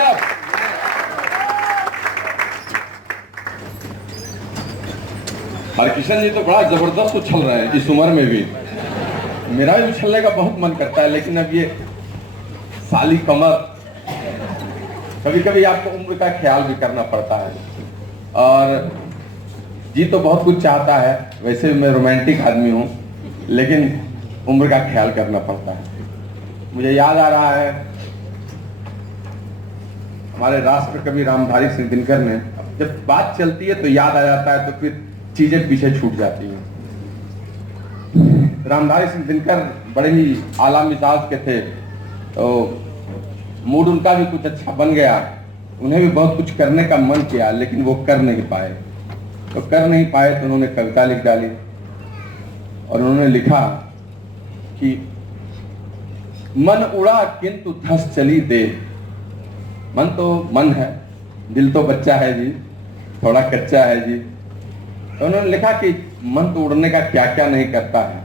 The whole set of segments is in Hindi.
up. हरकिशन जी तो बड़ा जबरदस्त उछल रहे हैं इस उम्र में भी। मेरा भी उछलने का बहुत मन करता है, लेकिन अब ये साली कमर, कभी कभी आपको उम्र का ख्याल भी करना पड़ता है। और जी तो बहुत कुछ चाहता है, वैसे भी मैं रोमांटिक आदमी हूँ, लेकिन उम्र का ख्याल करना पड़ता है। मुझे याद आ रहा है हमारे राष्ट्र कवि रामधारी सिंह दिनकर ने, जब बात चलती है तो याद आ जाता है, तो फिर चीजें पीछे छूट जाती हैं। रामधारी सिंह दिनकर बड़े ही आला मिजाज के थे, तो मूड उनका भी कुछ अच्छा बन गया। उन्हें भी बहुत कुछ करने का मन किया, लेकिन वो कर नहीं पाए। तो उन्होंने कविता लिख डाली और उन्होंने लिखा कि मन उड़ा किंतु धस चली देह। मन तो मन है, दिल तो बच्चा है जी, थोड़ा कच्चा है जी। तो उन्होंने लिखा कि मन तो उड़ने का क्या क्या नहीं करता है,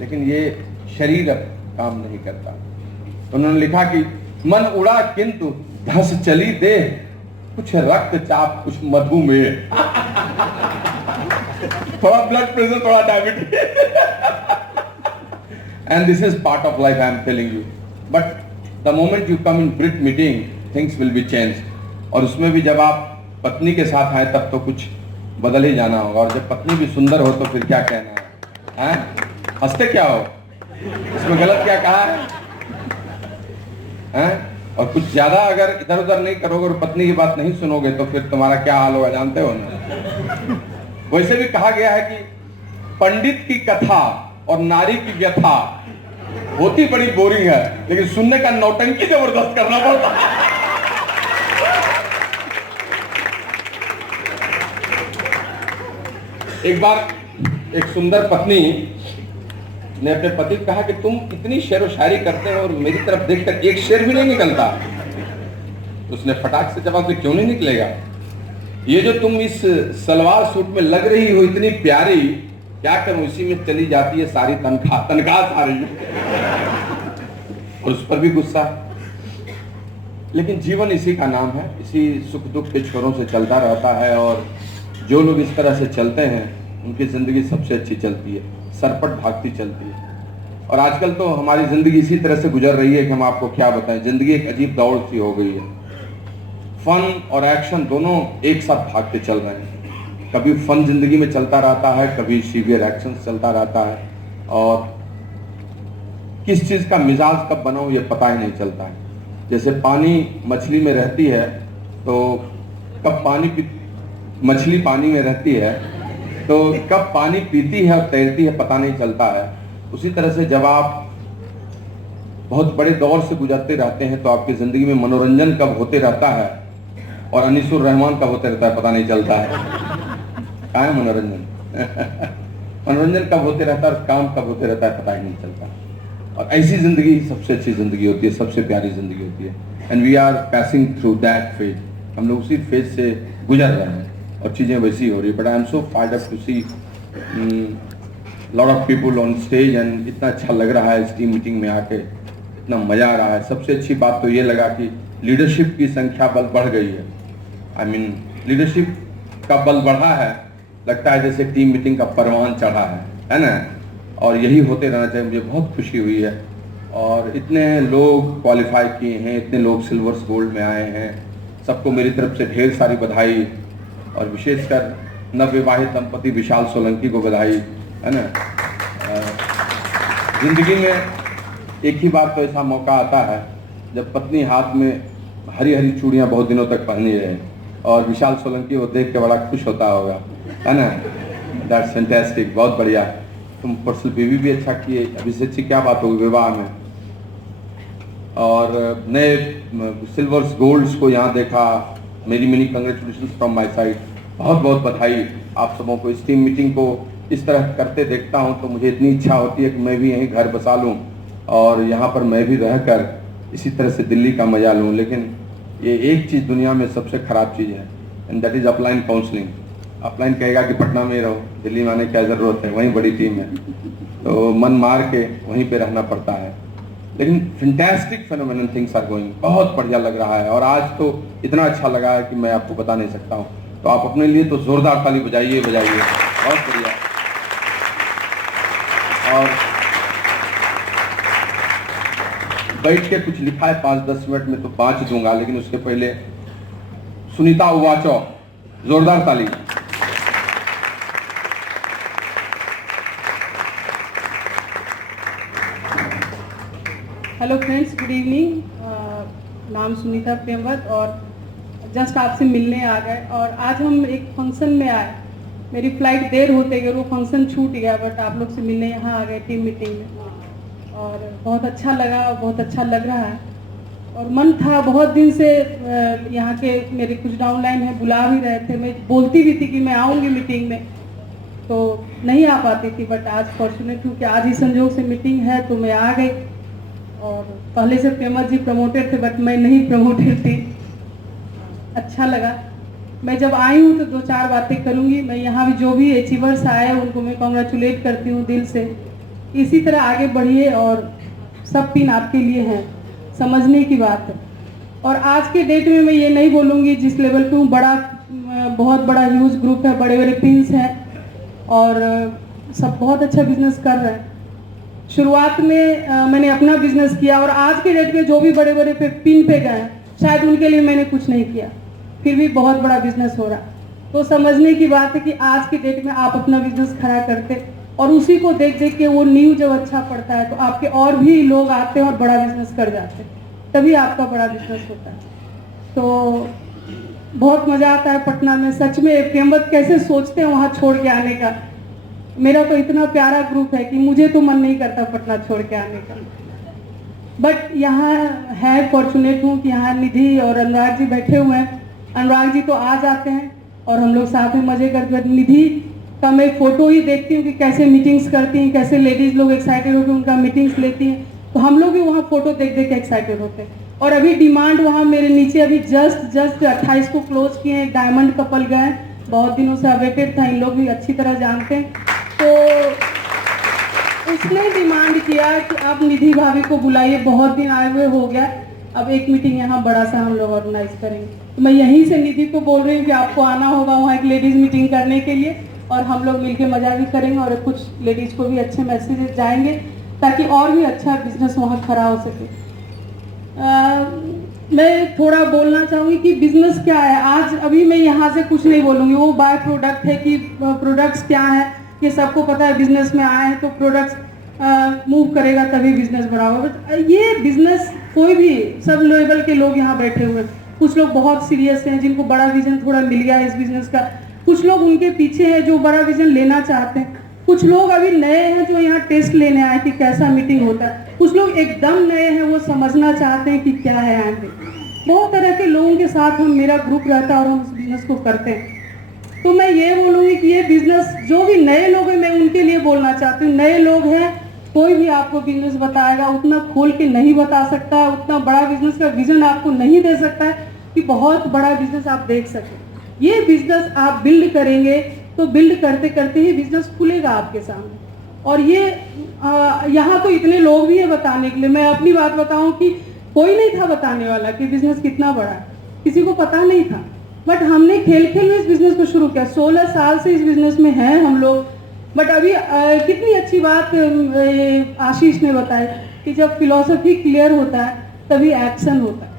लेकिन ये शरीर अब काम नहीं करता। तो उन्होंने लिखा कि मन उड़ा किंतु धस चली देह, कुछ रक्तचाप कुछ मधुमेह। थोड़ा ब्लड प्रेशर, थोड़ा diabetes. And this is part of life, I am telling you. But the moment you come in brit meeting, things will be change. और उसमें भी जब आप पत्नी के साथ आए तब तो कुछ बदल ही जाना होगा। और जब पत्नी भी सुंदर हो तो फिर क्या कहना है? हंसते क्या हो? इसमें गलत क्या कहा है? और कुछ ज्यादा अगर इधर उधर नहीं करोगे और पत्नी की बात नहीं सुनोगे तो फिर तुम्हारा क्या हाल होगा जानते हो ना? वैसे भी कहा गया है कि पंडित की कथा और नारी की व्यथा होती बड़ी बोरिंग है, लेकिन सुनने का नौटंकी जबरदस्त करना पड़ता है। एक बार एक सुंदर पत्नी ने अपने पति को कहा कि तुम इतनी शेर व शायरी करते हो और मेरी तरफ देखकर एक शेर भी नहीं निकलता। उसने फटाक से जवाब दिया, क्यों नहीं निकलेगा? ये जो तुम इस सलवार सूट में लग रही हो इतनी प्यारी, क्या करूं, इसी में चली जाती है सारी तनख्वाह सारी। और उस पर भी गुस्सा। लेकिन जीवन इसी का नाम है, इसी सुख दुख के छोरों से चलता रहता है। और जो लोग इस तरह से चलते हैं उनकी जिंदगी सबसे अच्छी चलती है, सरपट भागती चलती है। और आजकल तो हमारी जिंदगी इसी तरह से गुजर रही है कि हम आपको क्या बताएं। जिंदगी एक अजीब दौड़ सी हो गई है, फन और एक्शन दोनों एक साथ भागते चल रहे हैं। कभी फन जिंदगी में चलता रहता है, कभी सीवियर एक्शन चलता रहता है, और किस चीज का मिजाज कब बनाओ ये पता ही नहीं चलता है। जैसे पानी मछली में रहती है, तो कब मछली पानी में रहती है तो कब पानी पीती है और तैरती है पता नहीं चलता है। उसी तरह से जब आप बहुत बड़े दौर से गुजरते रहते हैं तो आपकी जिंदगी में मनोरंजन कब होते रहता है और अनीसुर रहमान कब होते रहता है पता नहीं चलता है। कहाँ है मनोरंजन? मनोरंजन कब होते रहता है और काम कब होते रहता है पता ही नहीं चलता। और ऐसी जिंदगी सबसे अच्छी जिंदगी होती है, सबसे प्यारी जिंदगी होती है। And we are passing through that phase. हम लोग उसी फेज से गुजर रहे हैं और चीजें वैसी हो रही है। But I am so fired up to see lot of people on stage, and इतना अच्छा लग रहा है इस टीम मीटिंग में आके, इतना मजा आ रहा है। सबसे अच्छी बात तो ये लगा कि लीडरशिप की संख्या बल बढ़ गई है। आई मीन लीडरशिप का बल बढ़ा है, लगता है जैसे टीम मीटिंग का परवान चढ़ा है ना? और यही होते रहना चाहिए। मुझे बहुत खुशी हुई है। और इतने लोग क्वालिफाई किए हैं, इतने लोग सिल्वर्स गोल्ड में आए हैं, सबको मेरी तरफ से ढेर सारी बधाई। और विशेषकर नवविवाहित दंपति विशाल सोलंकी को बधाई, है ना? जिंदगी में एक ही बार तो ऐसा मौका आता है जब पत्नी हाथ में हरी हरी चूड़ियां बहुत दिनों तक पहनी रहे, और विशाल सोलंकी वो देख के बड़ा खुश होता होगा, है ना? दैट्स फैंटास्टिक, बहुत बढ़िया। तुम पर्सनल बीवी भी अच्छा किए, अभी से अच्छी क्या बात होगी विवाह में। और नए सिल्वर्स गोल्ड्स को यहाँ देखा, मेरी many congratulations from my side. बहुत बहुत बधाई आप सबों को। इस टीम मीटिंग को इस तरह करते देखता हूँ तो मुझे इतनी इच्छा होती है कि मैं भी यहीं घर बसा लूँ और यहाँ पर मैं भी रहकर इसी तरह से दिल्ली का मजा लूँ। लेकिन ये एक चीज़ दुनिया में सबसे ख़राब चीज़ है, and that is upline counselling. Upline कहेगा कि पटना में रहो, दिल्ली में आने की क्या ज़रूरत है, वहीं बड़ी टीम है। तो मन मार के वहीं पे रहना पड़ता है। लेकिन fantastic phenomenal things are going, बहुत बढ़िया लग रहा है। और आज तो इतना अच्छा लगा है कि मैं आपको बता नहीं सकता हूँ। तो आप अपने लिए तो जोरदार ताली बजाइए, बहुत बढ़िया। और बैठ के कुछ लिखा है 5-10 मिनट में तो बाँच दूंगा, लेकिन उसके पहले सुनीता उवाचो, जोरदार ताली। Hello friends, good evening. नाम सुनीता प्रेमवत और जस्ट आपसे मिलने आ गए। और आज हम एक फंक्शन में आए, मेरी फ्लाइट देर होते गई, वो फंक्शन छूट गया, बट आप लोग से मिलने यहाँ आ गए टीम मीटिंग में। और बहुत अच्छा लगा और बहुत अच्छा लग रहा है। और मन था बहुत दिन से, यहाँ के मेरे कुछ डाउनलाइन है बुला भी रहे थे, मैं बोलती भी थी कि मैं आऊँगी मीटिंग में, तो नहीं आ पाती थी। बट आज फॉर्चुनेट हूँ कि आज ही संजोग से मीटिंग है तो मैं आ गई। और पहले से प्रेमवत जी प्रमोटेड थे, बट मैं नहीं प्रमोटेड थी। अच्छा लगा। मैं जब आई हूँ तो 2-4 बातें करूँगी। मैं यहाँ भी जो भी अचीवर्स आए उनको मैं कॉन्ग्रेचुलेट करती हूँ दिल से। इसी तरह आगे बढ़िए और सब पिन आपके लिए हैं, समझने की बात है। और आज के डेट में मैं ये नहीं बोलूँगी जिस लेवल पे हूँ, बहुत बड़ा ह्यूज ग्रुप है, बड़े बड़े पिन्स हैं और सब बहुत अच्छा बिजनेस कर रहे हैं। शुरुआत में मैंने अपना बिजनेस किया और आज के डेट में जो भी बड़े बड़े पिन पे गए शायद उनके लिए मैंने कुछ नहीं किया, फिर भी बहुत बड़ा बिजनेस हो रहा। तो समझने की बात है कि आज की डेट में आप अपना बिजनेस खड़ा करते और उसी को देख देख के वो न्यू जब अच्छा पड़ता है तो आपके और भी लोग आते हैं और बड़ा बिजनेस कर जाते हैं, तभी आपका बड़ा बिजनेस होता है। तो बहुत मज़ा आता है पटना में। सच में प्रेमवत कैसे सोचते हैं वहाँ छोड़ के आने का। मेरा तो इतना प्यारा ग्रुप है कि मुझे तो मन नहीं करता पटना छोड़ के आने का। बट यहाँ है, फॉर्चुनेट हूँ कि यहाँ निधि और अनुराग जी बैठे हुए हैं। अनुराग जी तो आ जाते हैं और हम लोग साथ में मज़े करते हैं। निधि का मैं फ़ोटो ही देखती हूँ कि कैसे मीटिंग्स करती हैं, कैसे लेडीज़ लोग एक्साइटेड होकर उनका मीटिंग्स लेती हैं, तो हम लोग भी वहाँ फ़ोटो देख देख के एक्साइटेड होते हैं। और अभी डिमांड वहाँ मेरे नीचे अभी जस्ट 28 को क्लोज किए हैं, एक डायमंड कपल गए, बहुत दिनों से अवेटेड था, इन लोग भी अच्छी तरह जानते हैं। तो उसने डिमांड किया कि आप निधि भाभी को बुलाइए, बहुत दिन आए हुए हो गया, अब एक मीटिंग यहाँ बड़ा सा हम लोग ऑर्गेनाइज करेंगे। तो मैं यहीं से निधि को बोल रही हूँ कि आपको आना होगा वहाँ एक लेडीज़ मीटिंग करने के लिए और हम लोग मिलके मजा भी करेंगे और कुछ लेडीज़ को भी अच्छे मैसेजेस जाएंगे ताकि और भी अच्छा बिजनेस वहाँ खड़ा हो सके। मैं थोड़ा बोलना चाहूँगी कि बिजनेस क्या है। आज अभी मैं यहाँ से कुछ नहीं बोलूँगी, वो बाय प्रोडक्ट है कि प्रोडक्ट्स क्या है ये सबको पता है। बिजनेस में आए हैं तो प्रोडक्ट्स मूव करेगा तभी बिजनेस बड़ा होगा। बट ये बिजनेस कोई भी, सब लेवल के लोग यहाँ बैठे हुए हैं। कुछ लोग बहुत सीरियस हैं जिनको बड़ा विजन थोड़ा मिल गया है इस बिजनेस का, कुछ लोग उनके पीछे हैं जो बड़ा विजन लेना चाहते हैं, कुछ लोग अभी नए हैं जो यहाँ टेस्ट लेने आए कि कैसा मीटिंग होता है, कुछ लोग एकदम नए हैं वो समझना चाहते हैं कि क्या है आगे। बहुत तरह के लोगों के साथ मेरा ग्रुप रहता है और हम उस बिजनेस को करते हैं। तो मैं ये बोलूँगी कि ये बिजनेस जो भी नए लोग हैं मैं उनके लिए बोलना चाहती हूँ। नए लोग हैं, कोई भी आपको बिजनेस बताएगा उतना खोल के नहीं बता सकता है, उतना बड़ा बिजनेस का विजन आपको नहीं दे सकता है कि बहुत बड़ा बिजनेस आप देख सकें। ये बिजनेस आप बिल्ड करेंगे तो बिल्ड करते करते ही बिजनेस खुलेगा आपके सामने। और ये यहाँ तो इतने लोग भी हैं बताने के लिए। मैं अपनी बात बताऊँ कि कोई नहीं था बताने वाला कि बिजनेस कितना बड़ा है, किसी को पता नहीं था। बट हमने खेल खेल में इस बिजनेस को शुरू किया। 16 साल से इस बिजनेस में हैं हम लोग। बट अभी कितनी अच्छी बात आशीष ने बताई कि जब फिलॉसफी क्लियर होता है तभी एक्शन होता है।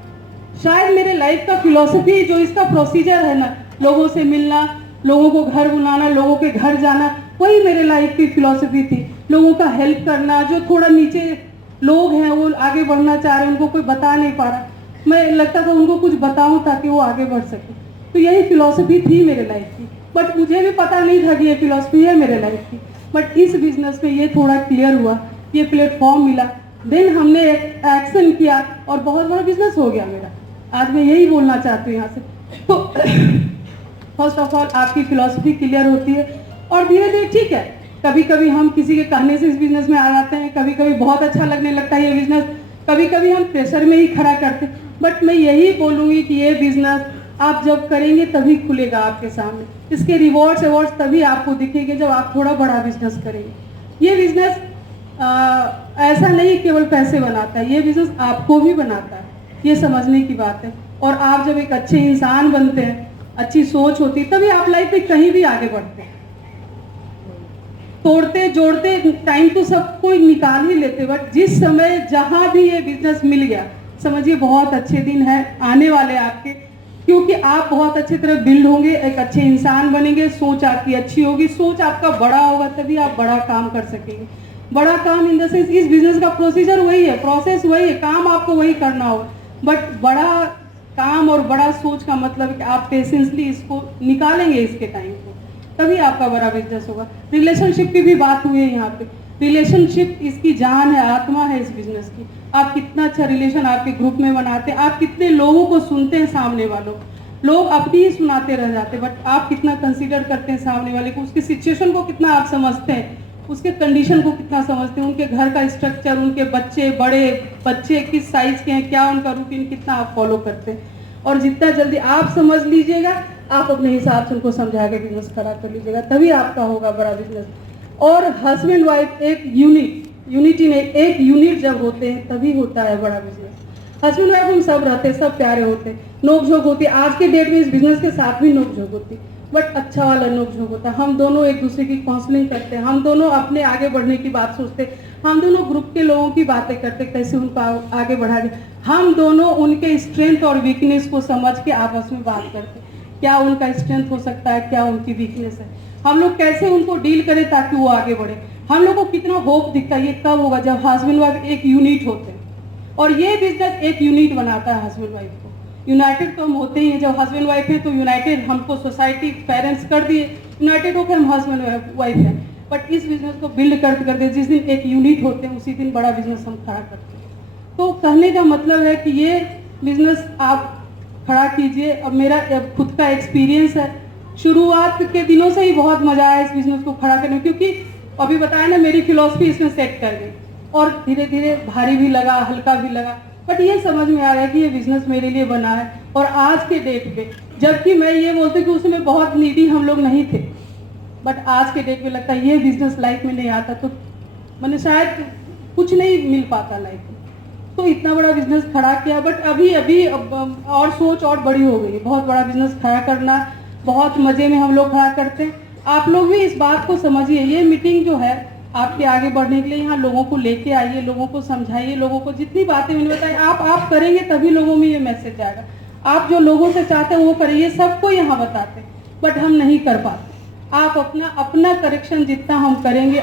शायद मेरे लाइफ का फिलॉसफी जो इसका प्रोसीजर है ना, लोगों से मिलना, लोगों को घर बुलाना, लोगों के घर जाना, वही मेरे लाइफ की फिलॉसफी थी। लोगों का हेल्प करना, जो थोड़ा नीचे लोग हैं वो आगे बढ़ना चाह रहे हैं, उनको कोई बता नहीं पा रहा, मैं लगता था उनको कुछ बताऊं ताकि वो आगे बढ़ सके। तो यही फिलॉसफी थी मेरे लाइफ की। बट मुझे भी पता नहीं था कि ये फिलॉसफी है मेरे लाइफ की। बट इस बिजनेस में ये थोड़ा क्लियर हुआ, ये प्लेटफॉर्म मिला, देन हमने एक्शन किया और बहुत बड़ा बिजनेस हो गया मेरा। आज मैं यही बोलना चाहती हूँ यहाँ से। तो फर्स्ट ऑफ ऑल आपकी फिलॉसफी क्लियर होती है और धीरे धीरे ठीक है, कभी कभी हम किसी के कहने से इस बिजनेस में आ जाते हैं, कभी कभी बहुत अच्छा लगने लगता है ये बिजनेस, कभी कभी हम प्रेशर में ही खड़ा करते हैं। बट मैं यही बोलूँगी कि ये बिजनेस आप जब करेंगे तभी खुलेगा आपके सामने। इसके रिवॉर्ड्स अवार्ड्स तभी आपको दिखेंगे जब आप थोड़ा बड़ा बिजनेस करेंगे। ये बिजनेस ऐसा नहीं केवल पैसे बनाता है, ये बिजनेस आपको भी बनाता है, ये समझने की बात है। और आप जब एक अच्छे इंसान बनते हैं, अच्छी सोच होती है, तभी आप लाइफ में कहीं भी आगे बढ़ते हैं। तोड़ते जोड़ते टाइम तो सब कोई निकाल ही लेते, बट जिस समय जहां भी ये बिजनेस मिल गया, समझिए बहुत अच्छे दिन है आने वाले आपके, क्योंकि आप बहुत अच्छी तरह बिल्ड होंगे, एक अच्छे इंसान बनेंगे, सोच आपकी अच्छी होगी, सोच आपका बड़ा होगा, तभी आप बड़ा काम कर सकेंगे। बड़ा काम इन द सेंस, इस बिजनेस का प्रोसीजर वही है, प्रोसेस वही है, काम आपको वही करना होगा, बट बड़ा काम और बड़ा सोच का मतलब है कि आप पेशेंसली इसको निकालेंगे, इसके टाइम को, तभी आपका बड़ा बिजनेस होगा। रिलेशनशिप की भी बात हुई है यहाँ पे, रिलेशनशिप इसकी जान है, आत्मा है इस बिजनेस की। आप कितना अच्छा रिलेशन आपके ग्रुप में बनाते हैं, आप कितने लोगों को सुनते हैं, सामने वालों लोग अपनी ही सुनाते रह जाते हैं, बट आप कितना कंसीडर करते हैं सामने वाले को, उसके सिचुएशन को कितना आप समझते हैं, उसके कंडीशन को कितना समझते हैं, उनके घर का स्ट्रक्चर, उनके बच्चे, बड़े बच्चे किस साइज के हैं, क्या उनका रूटीन, कितना आप फॉलो करते हैं। और जितना जल्दी आप समझ लीजिएगा, आप अपने हिसाब से उनको समझा के बिजनेस खड़ा कर लीजिएगा, तभी आपका होगा बड़ा बिजनेस। और हस्बैंड वाइफ एक यूनिटी नहीं, एक यूनिट जब होते हैं तभी होता है बड़ा बिजनेस। हस्बैंड वाइफ हम सब रहते हैं, सब प्यारे होते हैं, नोक झोंक होती है, आज के डेट में इस बिजनेस के साथ भी नोक झोंक होती है, बट अच्छा वाला नोक झोंक होता है। हम दोनों एक दूसरे की काउंसलिंग करते हैं, हम दोनों अपने आगे बढ़ने की बात सोचते हैं, हम दोनों ग्रुप के लोगों की बातें करते, कैसे उनको आगे बढ़ा दें, हम दोनों उनके स्ट्रेंथ और वीकनेस को समझ के आपस में बात करते हैं, क्या उनका स्ट्रेंथ हो सकता है, क्या उनकी वीकनेस है, हम लोग कैसे उनको डील करें ताकि वो आगे बढ़े। हम लोग को कितना होप दिखता है, ये कब होगा, जब हस्बैंड वाइफ एक यूनिट होते हैं। और ये बिजनेस एक यूनिट बनाता है हस्बैंड वाइफ को। यूनाइटेड तो हम होते ही हैं, जब हस्बैंड वाइफ है तो यूनाइटेड, हमको सोसाइटी पेरेंट्स कर दिए यूनाइटेड होकर हम हस्बैंड वाइफ हैं, बट इस बिजनेस को बिल्ड करते करते जिस दिन एक यूनिट होते हैं, उसी दिन बड़ा बिजनेस हम खड़ा करते हैं। तो कहने का मतलब है कि ये बिजनेस आप खड़ा कीजिए। अब मेरा खुद का एक्सपीरियंस है, शुरुआत के दिनों से ही बहुत मजा आया इस बिजनेस को खड़ा करने में, क्योंकि अभी बताया ना, मेरी फिलॉसफी इसमें सेट कर गई, और धीरे धीरे भारी भी लगा, हल्का भी लगा, बट ये समझ में आया कि ये बिजनेस मेरे लिए बना है। और आज के डेट पे, जबकि मैं ये बोलती कि उसमें बहुत नीडी हम लोग नहीं थे, बट आज के डेट पे लगता है ये बिजनेस लाइफ में नहीं आता तो मैंने शायद कुछ नहीं मिल पाता लाइफ में। तो इतना बड़ा बिजनेस खड़ा किया, बट अभी और सोच और बड़ी हो गई, बहुत बड़ा बिजनेस खड़ा करना, बहुत मजे में हम लोग खड़ा करते हैं। आप लोग भी इस बात को समझिए, ये मीटिंग जो है आपके आगे बढ़ने के लिए, यहाँ लोगों को लेके आइए, लोगों को समझाइए, लोगों को जितनी बातें मैंने बताई आप करेंगे तभी लोगों में ये मैसेज जाएगा। आप जो लोगों से चाहते हैं वो करिए, सबको यहाँ बताते हैं, बट हम नहीं कर पाते। आप अपना करेक्शन जितना हम करेंगे,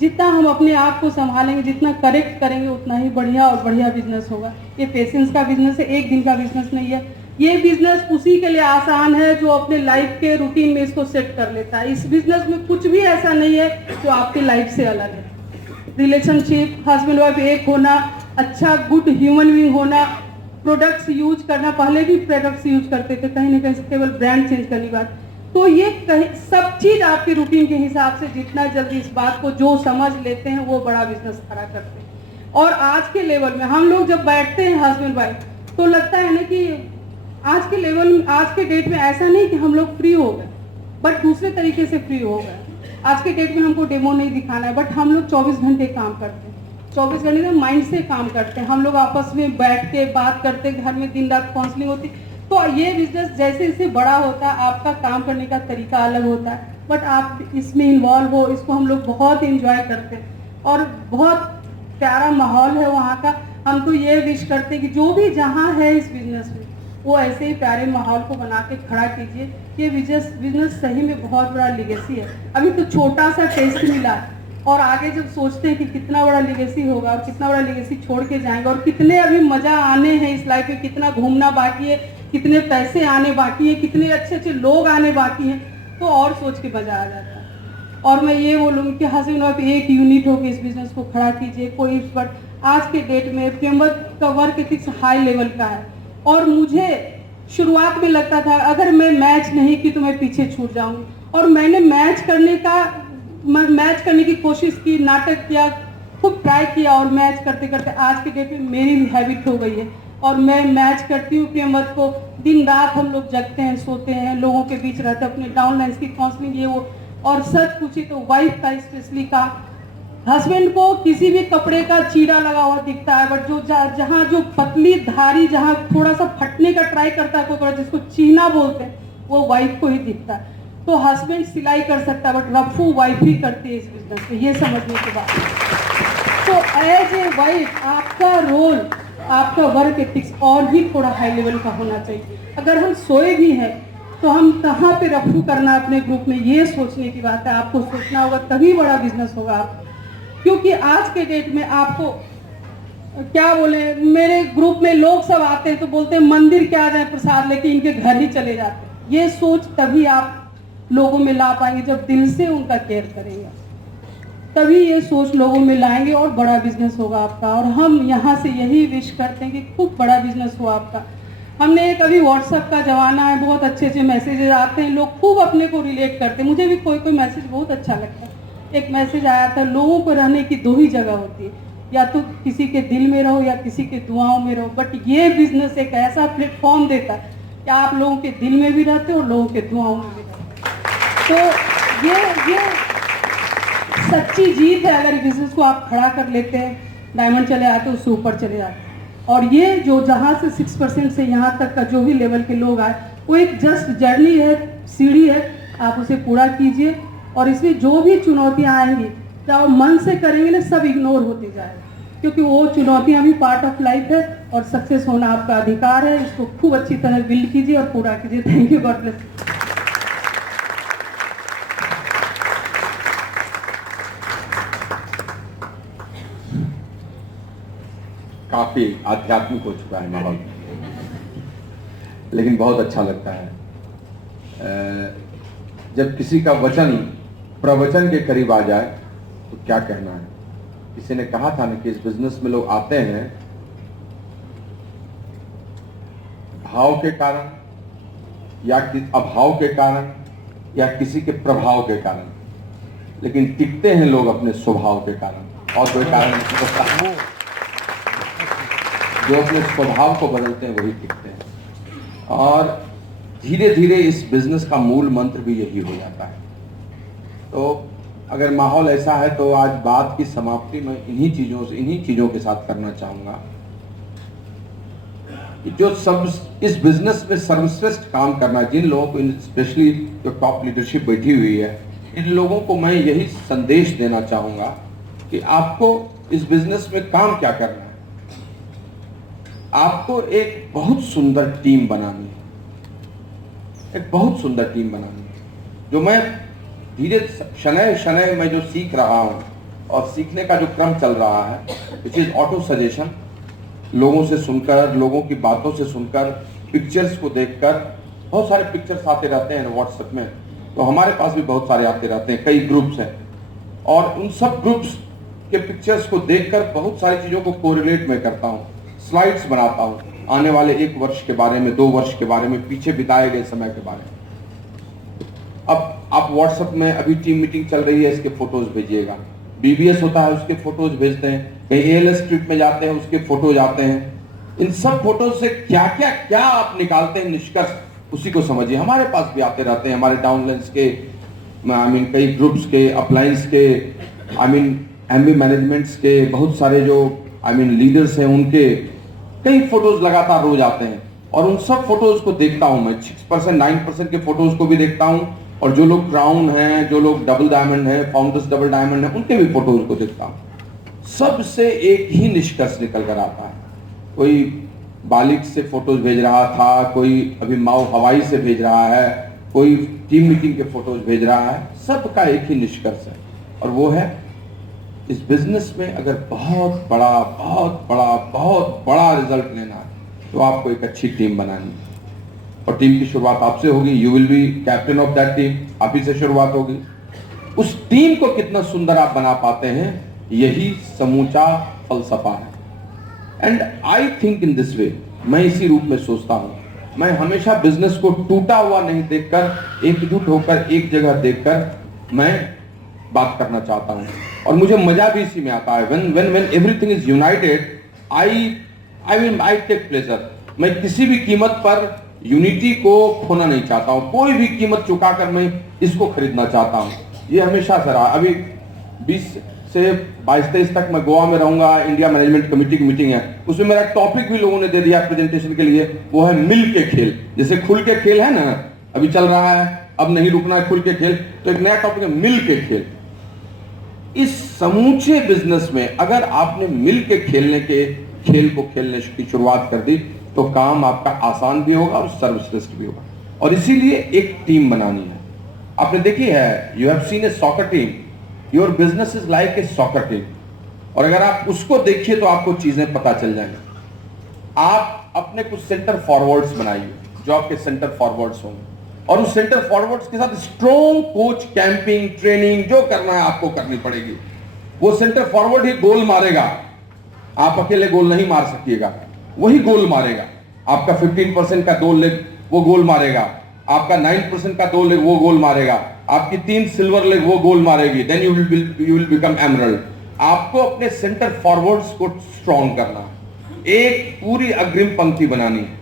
जितना हम अपने आप को संभालेंगे, जितना करेक्ट करेंगे, उतना ही बढ़िया और बढ़िया बिजनेस होगा। ये पेशेंस का बिजनेस है, एक दिन का बिजनेस नहीं है। ये बिजनेस उसी के लिए आसान है जो अपने लाइफ के रूटीन में इसको सेट कर लेता है। इस बिजनेस में कुछ भी ऐसा नहीं है जो आपकी लाइफ से अलग है। रिलेशनशिप, हस्बैंड वाइफ एक होना, अच्छा गुड ह्यूमन बीइंग होना, प्रोडक्ट्स यूज करना, पहले भी प्रोडक्ट्स यूज करते थे, कहीं ना कहीं केवल ब्रांड चेंज करने की बात, तो ये सब चीज आपके रूटीन के हिसाब से जितना जल्दी इस बात को जो समझ लेते हैं वो बड़ा बिजनेस खड़ा करते हैं। और आज के लेवल में हम लोग जब बैठते हैं हस्बैंड वाइफ, तो लगता है ना कि आज के लेवल में, आज के डेट में ऐसा नहीं कि हम लोग फ्री हो गए, बट दूसरे तरीके से फ्री हो गए। आज के डेट में हमको डेमो नहीं दिखाना है, बट हम लोग 24 घंटे काम करते हैं, 24 घंटे में माइंड से काम करते हैं। हम लोग आपस में बैठ के बात करते हैं, घर में दिन रात काउंसलिंग होती। तो ये बिजनेस जैसे जैसे बड़ा होता है, आपका काम करने का तरीका अलग होता है, बट आप इसमें इन्वॉल्व हो, इसको हम लोग बहुत इंजॉय करते हैं और बहुत प्यारा माहौल है वहाँ का। हम तो ये विश करते हैं कि जो भी जहाँ है इस बिजनेस में, वो ऐसे ही प्यारे माहौल को बना के खड़ा कीजिए। ये बिजनेस सही में बहुत बड़ा लिगेसी है। अभी तो छोटा सा टेस्ट मिला, और आगे जब सोचते हैं कि कितना बड़ा लिगेसी होगा और कितना बड़ा लिगेसी छोड़ के जाएंगे, और कितने अभी मजा आने हैं इस लाइफ में, कितना घूमना बाकी है, कितने पैसे आने बाकी है, कितने अच्छे अच्छे लोग आने बाकी हैं, तो और सोच के मजा आ जाता है। और मैं ये बोलूँगी कि हस्बैंड वाइफ एक यूनिट होकर इस बिजनेस को खड़ा कीजिए। कोई बट आज के डेट में फ्रेमवर्क का वर्क एथिक्स हाई लेवल का है, और मुझे शुरुआत में लगता था अगर मैं मैच नहीं की तो मैं पीछे छूट जाऊंगी, और मैंने मैच करने की कोशिश की, नाटक किया, खूब ट्राई किया, और मैच करते करते आज के डेट में मेरी भी हैबिट हो गई है, और मैं मैच करती हूँ फ्रेमवर्क को। दिन रात हम लोग जगते हैं, सोते हैं, लोगों के बीच रहते हैं, अपने डाउनलाइंस की काउंसलिंग ये वो। और सच पूछे तो वाइफ का स्पेशली का हस्बैंड को किसी भी कपड़े का चीरा लगा हुआ दिखता है, बट जो जहाँ जो पतली धारी जहाँ थोड़ा सा फटने का ट्राई करता है कोई, जिसको चीना बोलते हैं, वो वाइफ को ही दिखता है। तो हस्बैंड सिलाई कर सकता है, बट रफू वाइफ ही करती है इस बिजनेस में, ये समझने के बाद। तो एज ए वाइफ आपका रोल, आपका वर्क एथिक्स और भी थोड़ा हाई लेवल का होना चाहिए। अगर हम सोए भी हैं तो हम कहाँ पे रफू करना अपने ग्रुप में, ये सोचने की बात है। आपको सोचना होगा, तभी बड़ा बिजनेस होगा आप। क्योंकि आज के डेट में आपको क्या बोले, मेरे ग्रुप में लोग सब आते हैं तो बोलते हैं मंदिर क्या जाए प्रसाद लेके, इनके घर ही चले जाते हैं। ये सोच तभी आप लोगों में ला पाएंगे जब दिल से उनका केयर करेंगे, तभी ये सोच लोगों में लाएंगे और बड़ा बिजनेस होगा आपका। और हम यहाँ से यही विश करते हैं कि खूब बड़ा बिजनेस हो आपका। हमने एक अभी व्हाट्सएप का ज़माना है, बहुत अच्छे अच्छे मैसेजेस आते हैं, लोग खूब अपने को रिलेट करते हैं। मुझे भी कोई कोई मैसेज बहुत अच्छा लगता है। एक मैसेज आया था, लोगों को रहने की दो ही जगह होती है, या तो किसी के दिल में रहो या किसी के दुआओं में रहो। बट ये बिजनेस एक ऐसा प्लेटफॉर्म देता है कि आप लोगों के दिल में भी रहते हो और लोगों के दुआओं में भी रहते हो। तो ये सच्ची जीत है। अगर बिजनेस को आप खड़ा कर लेते हैं, डायमंड चले आते हो, उससे ऊपर चले जाते हैं। और ये जो जहाँ से 6% से यहाँ तक का जो भी लेवल के लोग आए, वो एक जस्ट जर्नी है, सीढ़ी है, आप उसे पूरा कीजिए। और इसमें जो भी चुनौतियाँ आएंगी, जब आप मन से करेंगे ना, सब इग्नोर होती जाएगा, क्योंकि वो चुनौतियाँ भी पार्ट ऑफ लाइफ है और सक्सेस होना आपका अधिकार है। इसको खूब अच्छी तरह बिल्ड कीजिए और पूरा कीजिए। Thank you, God bless. काफी आध्यात्मिक हो चुका है माहौल, लेकिन बहुत अच्छा लगता है जब किसी का वचन प्रवचन के करीब आ जाए। तो क्या कहना है, किसी ने कहा था ना कि इस बिजनेस में लोग आते हैं भाव के कारण या अभाव के कारण या किसी के प्रभाव के कारण, लेकिन टिकते हैं लोग अपने स्वभाव के कारण। और कोई कारण नहीं होता, जो अपने स्वभाव को बदलते हैं वही टिकते हैं। और धीरे धीरे इस बिजनेस का मूल मंत्र भी यही हो जाता है। तो अगर माहौल ऐसा है तो आज बात की समाप्ति मैं इन्हीं चीज़ों के साथ करना चाहूँगा कि जो सब इस बिजनेस में सर्वश्रेष्ठ काम करना, जिन लोगों को, स्पेशली जो टॉप लीडरशिप बैठी हुई है, इन लोगों को मैं यही संदेश देना चाहूँगा कि आपको इस बिजनेस में काम क्या करना है। आपको एक बहुत सुंदर टीम बनानी है, एक बहुत सुंदर टीम बनानी है। जो मैं धीरे शनय शनय मैं जो सीख रहा हूँ और सीखने का जो क्रम चल रहा है, विच इज ऑटो सजेशन, लोगों से सुनकर, लोगों की बातों से सुनकर, पिक्चर्स को देखकर। बहुत सारे पिक्चर्स आते रहते हैं व्हाट्सएप में, तो हमारे पास भी बहुत सारे आते रहते हैं, कई ग्रुप्स हैं, और उन सब ग्रुप्स के पिक्चर्स को देखकर बहुत सारी चीज़ों को कोरिलेट में करता हूँ, स्लाइड्स बनाता हूँ आने वाले 1 वर्ष के बारे में, 2 वर्ष के बारे में, पीछे बिताए गए समय के बारे में। अब आप व्हाट्सएप में अभी टीम मीटिंग चल रही है, इसके फोटोज भेजिएगा। बीबीएस होता है, उसके फोटोज भेजते हैं। कहीं एएलएस ट्रिप में जाते हैं, उसके फोटोज आते हैं। इन सब फोटोज से क्या क्या क्या आप निकालते हैं निष्कर्ष, उसी को समझिए। हमारे पास भी आते रहते हैं, हमारे डाउनलाइंस के, कई ग्रुप्स के, अपलाइंस के, एमबी मैनेजमेंट्स के, बहुत सारे जो लीडर्स हैं, उनके कई फोटोज लगातार रोज आते हैं। और उन सब फोटोज को देखता हूं मैं, 6% 9% के फोटोज को भी देखता हूं, और जो लोग क्राउन हैं, जो लोग डबल डायमंड हैं, फाउंडर्स डबल डायमंड हैं, उनके भी फोटोज को देखता हूं। सबसे एक ही निष्कर्ष निकल कर आता है। कोई बालिक से फोटोज भेज रहा था, कोई अभी माओ हवाई से भेज रहा है, कोई टीम मीटिंग के फोटोज भेज रहा है। सबका एक ही निष्कर्ष है, और वो है इस बिजनेस में अगर बहुत बड़ा रिजल्ट लेना है तो आपको एक अच्छी टीम बनानी है। और टीम की शुरुआत आपसे होगी। You will be captain of that team, आप ही से शुरुआत होगी। उस टीम को कितना सुंदर आप बना पाते हैं, यही समूचा फलसफा है। And I think in this वे, मैं इसी रूप में सोचता हूं। मैं हमेशा बिजनेस को टूटा हुआ नहीं देखकर, एकजुट होकर, एक जगह देखकर मैं बात करना चाहता हूं। और मुझे मजा भी इसी में आता है। when everything is united, I take pleasure। मैं किसी भी कीमत पर यूनिटी को खोना नहीं चाहता हूँ, कोई भी कीमत चुकाकर मैं इसको खरीदना चाहता हूँ। ये हमेशा से रहा। अभी से 22-23 तक मैं गोवा में रहूंगा, इंडिया मैनेजमेंट कमेटी की मीटिंग है, उसमें मेरा टॉपिक भी लोगों ने दे दिया प्रेजेंटेशन के लिए, वो है मिल के खेल। जैसे खुल के खेल है ना, अभी चल रहा है, अब नहीं रुकना है खुल के खेल, तो एक नया टॉपिक है मिल के खेल। इस समूचे बिजनेस में अगर आपने मिल के खेलने के खेल को खेलने की शुरुआत कर दी तो काम आपका आसान भी होगा और सर्वश्रेष्ठ भी होगा। और इसीलिए एक टीम बनानी है। आपने देखी है, you have seen A soccer team, your business is like a soccer team. और अगर आप उसको देखिए तो आपको चीजें पता चल जाएंगी। आप अपने कुछ सेंटर फॉरवर्ड्स बनाइए जो आपके सेंटर फॉरवर्ड्स होंगे, और उस सेंटर फॉरवर्ड्स के साथ स्ट्रॉन्ग कोच, कैंपिंग, ट्रेनिंग जो करना है आपको करनी पड़ेगी। वो सेंटर फॉरवर्ड ही गोल मारेगा, आप अकेले गोल नहीं मार सकिएगा, वही गोल मारेगा। आपका 15% का 2 लेग वो गोल मारेगा, आपका 9% का 2 लेग वो गोल मारेगा, आपकी 3 सिल्वर लेग वो गोल मारेगी। Then you will become emerald. आपको अपने सेंटर फॉरवर्ड्स को स्ट्रॉन्ग करना, एक पूरी अग्रिम पंक्ति बनानी है।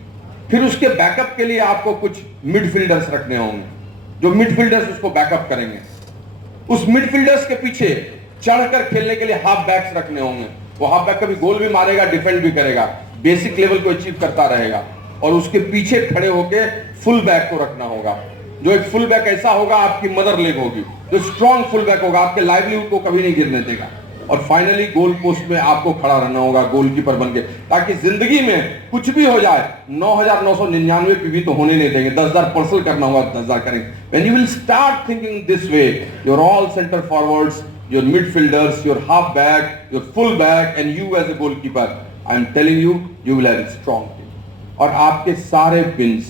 फिर उसके बैकअप के लिए आपको कुछ मिडफील्डर्स रखने होंगे, जो मिडफील्डर्स उसको बैकअप करेंगे। उस मिडफील्डर्स के पीछे चढ़कर खेलने के लिए हाफ बैक्स रखने होंगे। वो हाफ बैक कभी गोल भी मारेगा, डिफेंड भी करेगा, बेसिक लेवल को अचीव करता रहेगा। और उसके पीछे खड़े होकर फुल बैक को रखना होगा, जो एक फुल बैक ऐसा होगा आपकी मदर लेग होगी, जो स्ट्रॉन्ग फुल बैक होगा, आपके लाइवलीहुड को कभी नहीं गिरने देगा। और फाइनली गोल पोस्ट में आपको खड़ा रहना होगा गोलकीपर बनके, ताकि जिंदगी में कुछ भी हो जाए 9,999 पीवी तो होने नहीं देंगे, 10,000 पर्सल करना होगा, 10,000 करेंगे। When you will start thinking this way, your all centre forwards, your midfielders, your half back, your full back, and you as a goalkeeper, I am telling you, you will have a strong team. और आपके सारे पिन्स,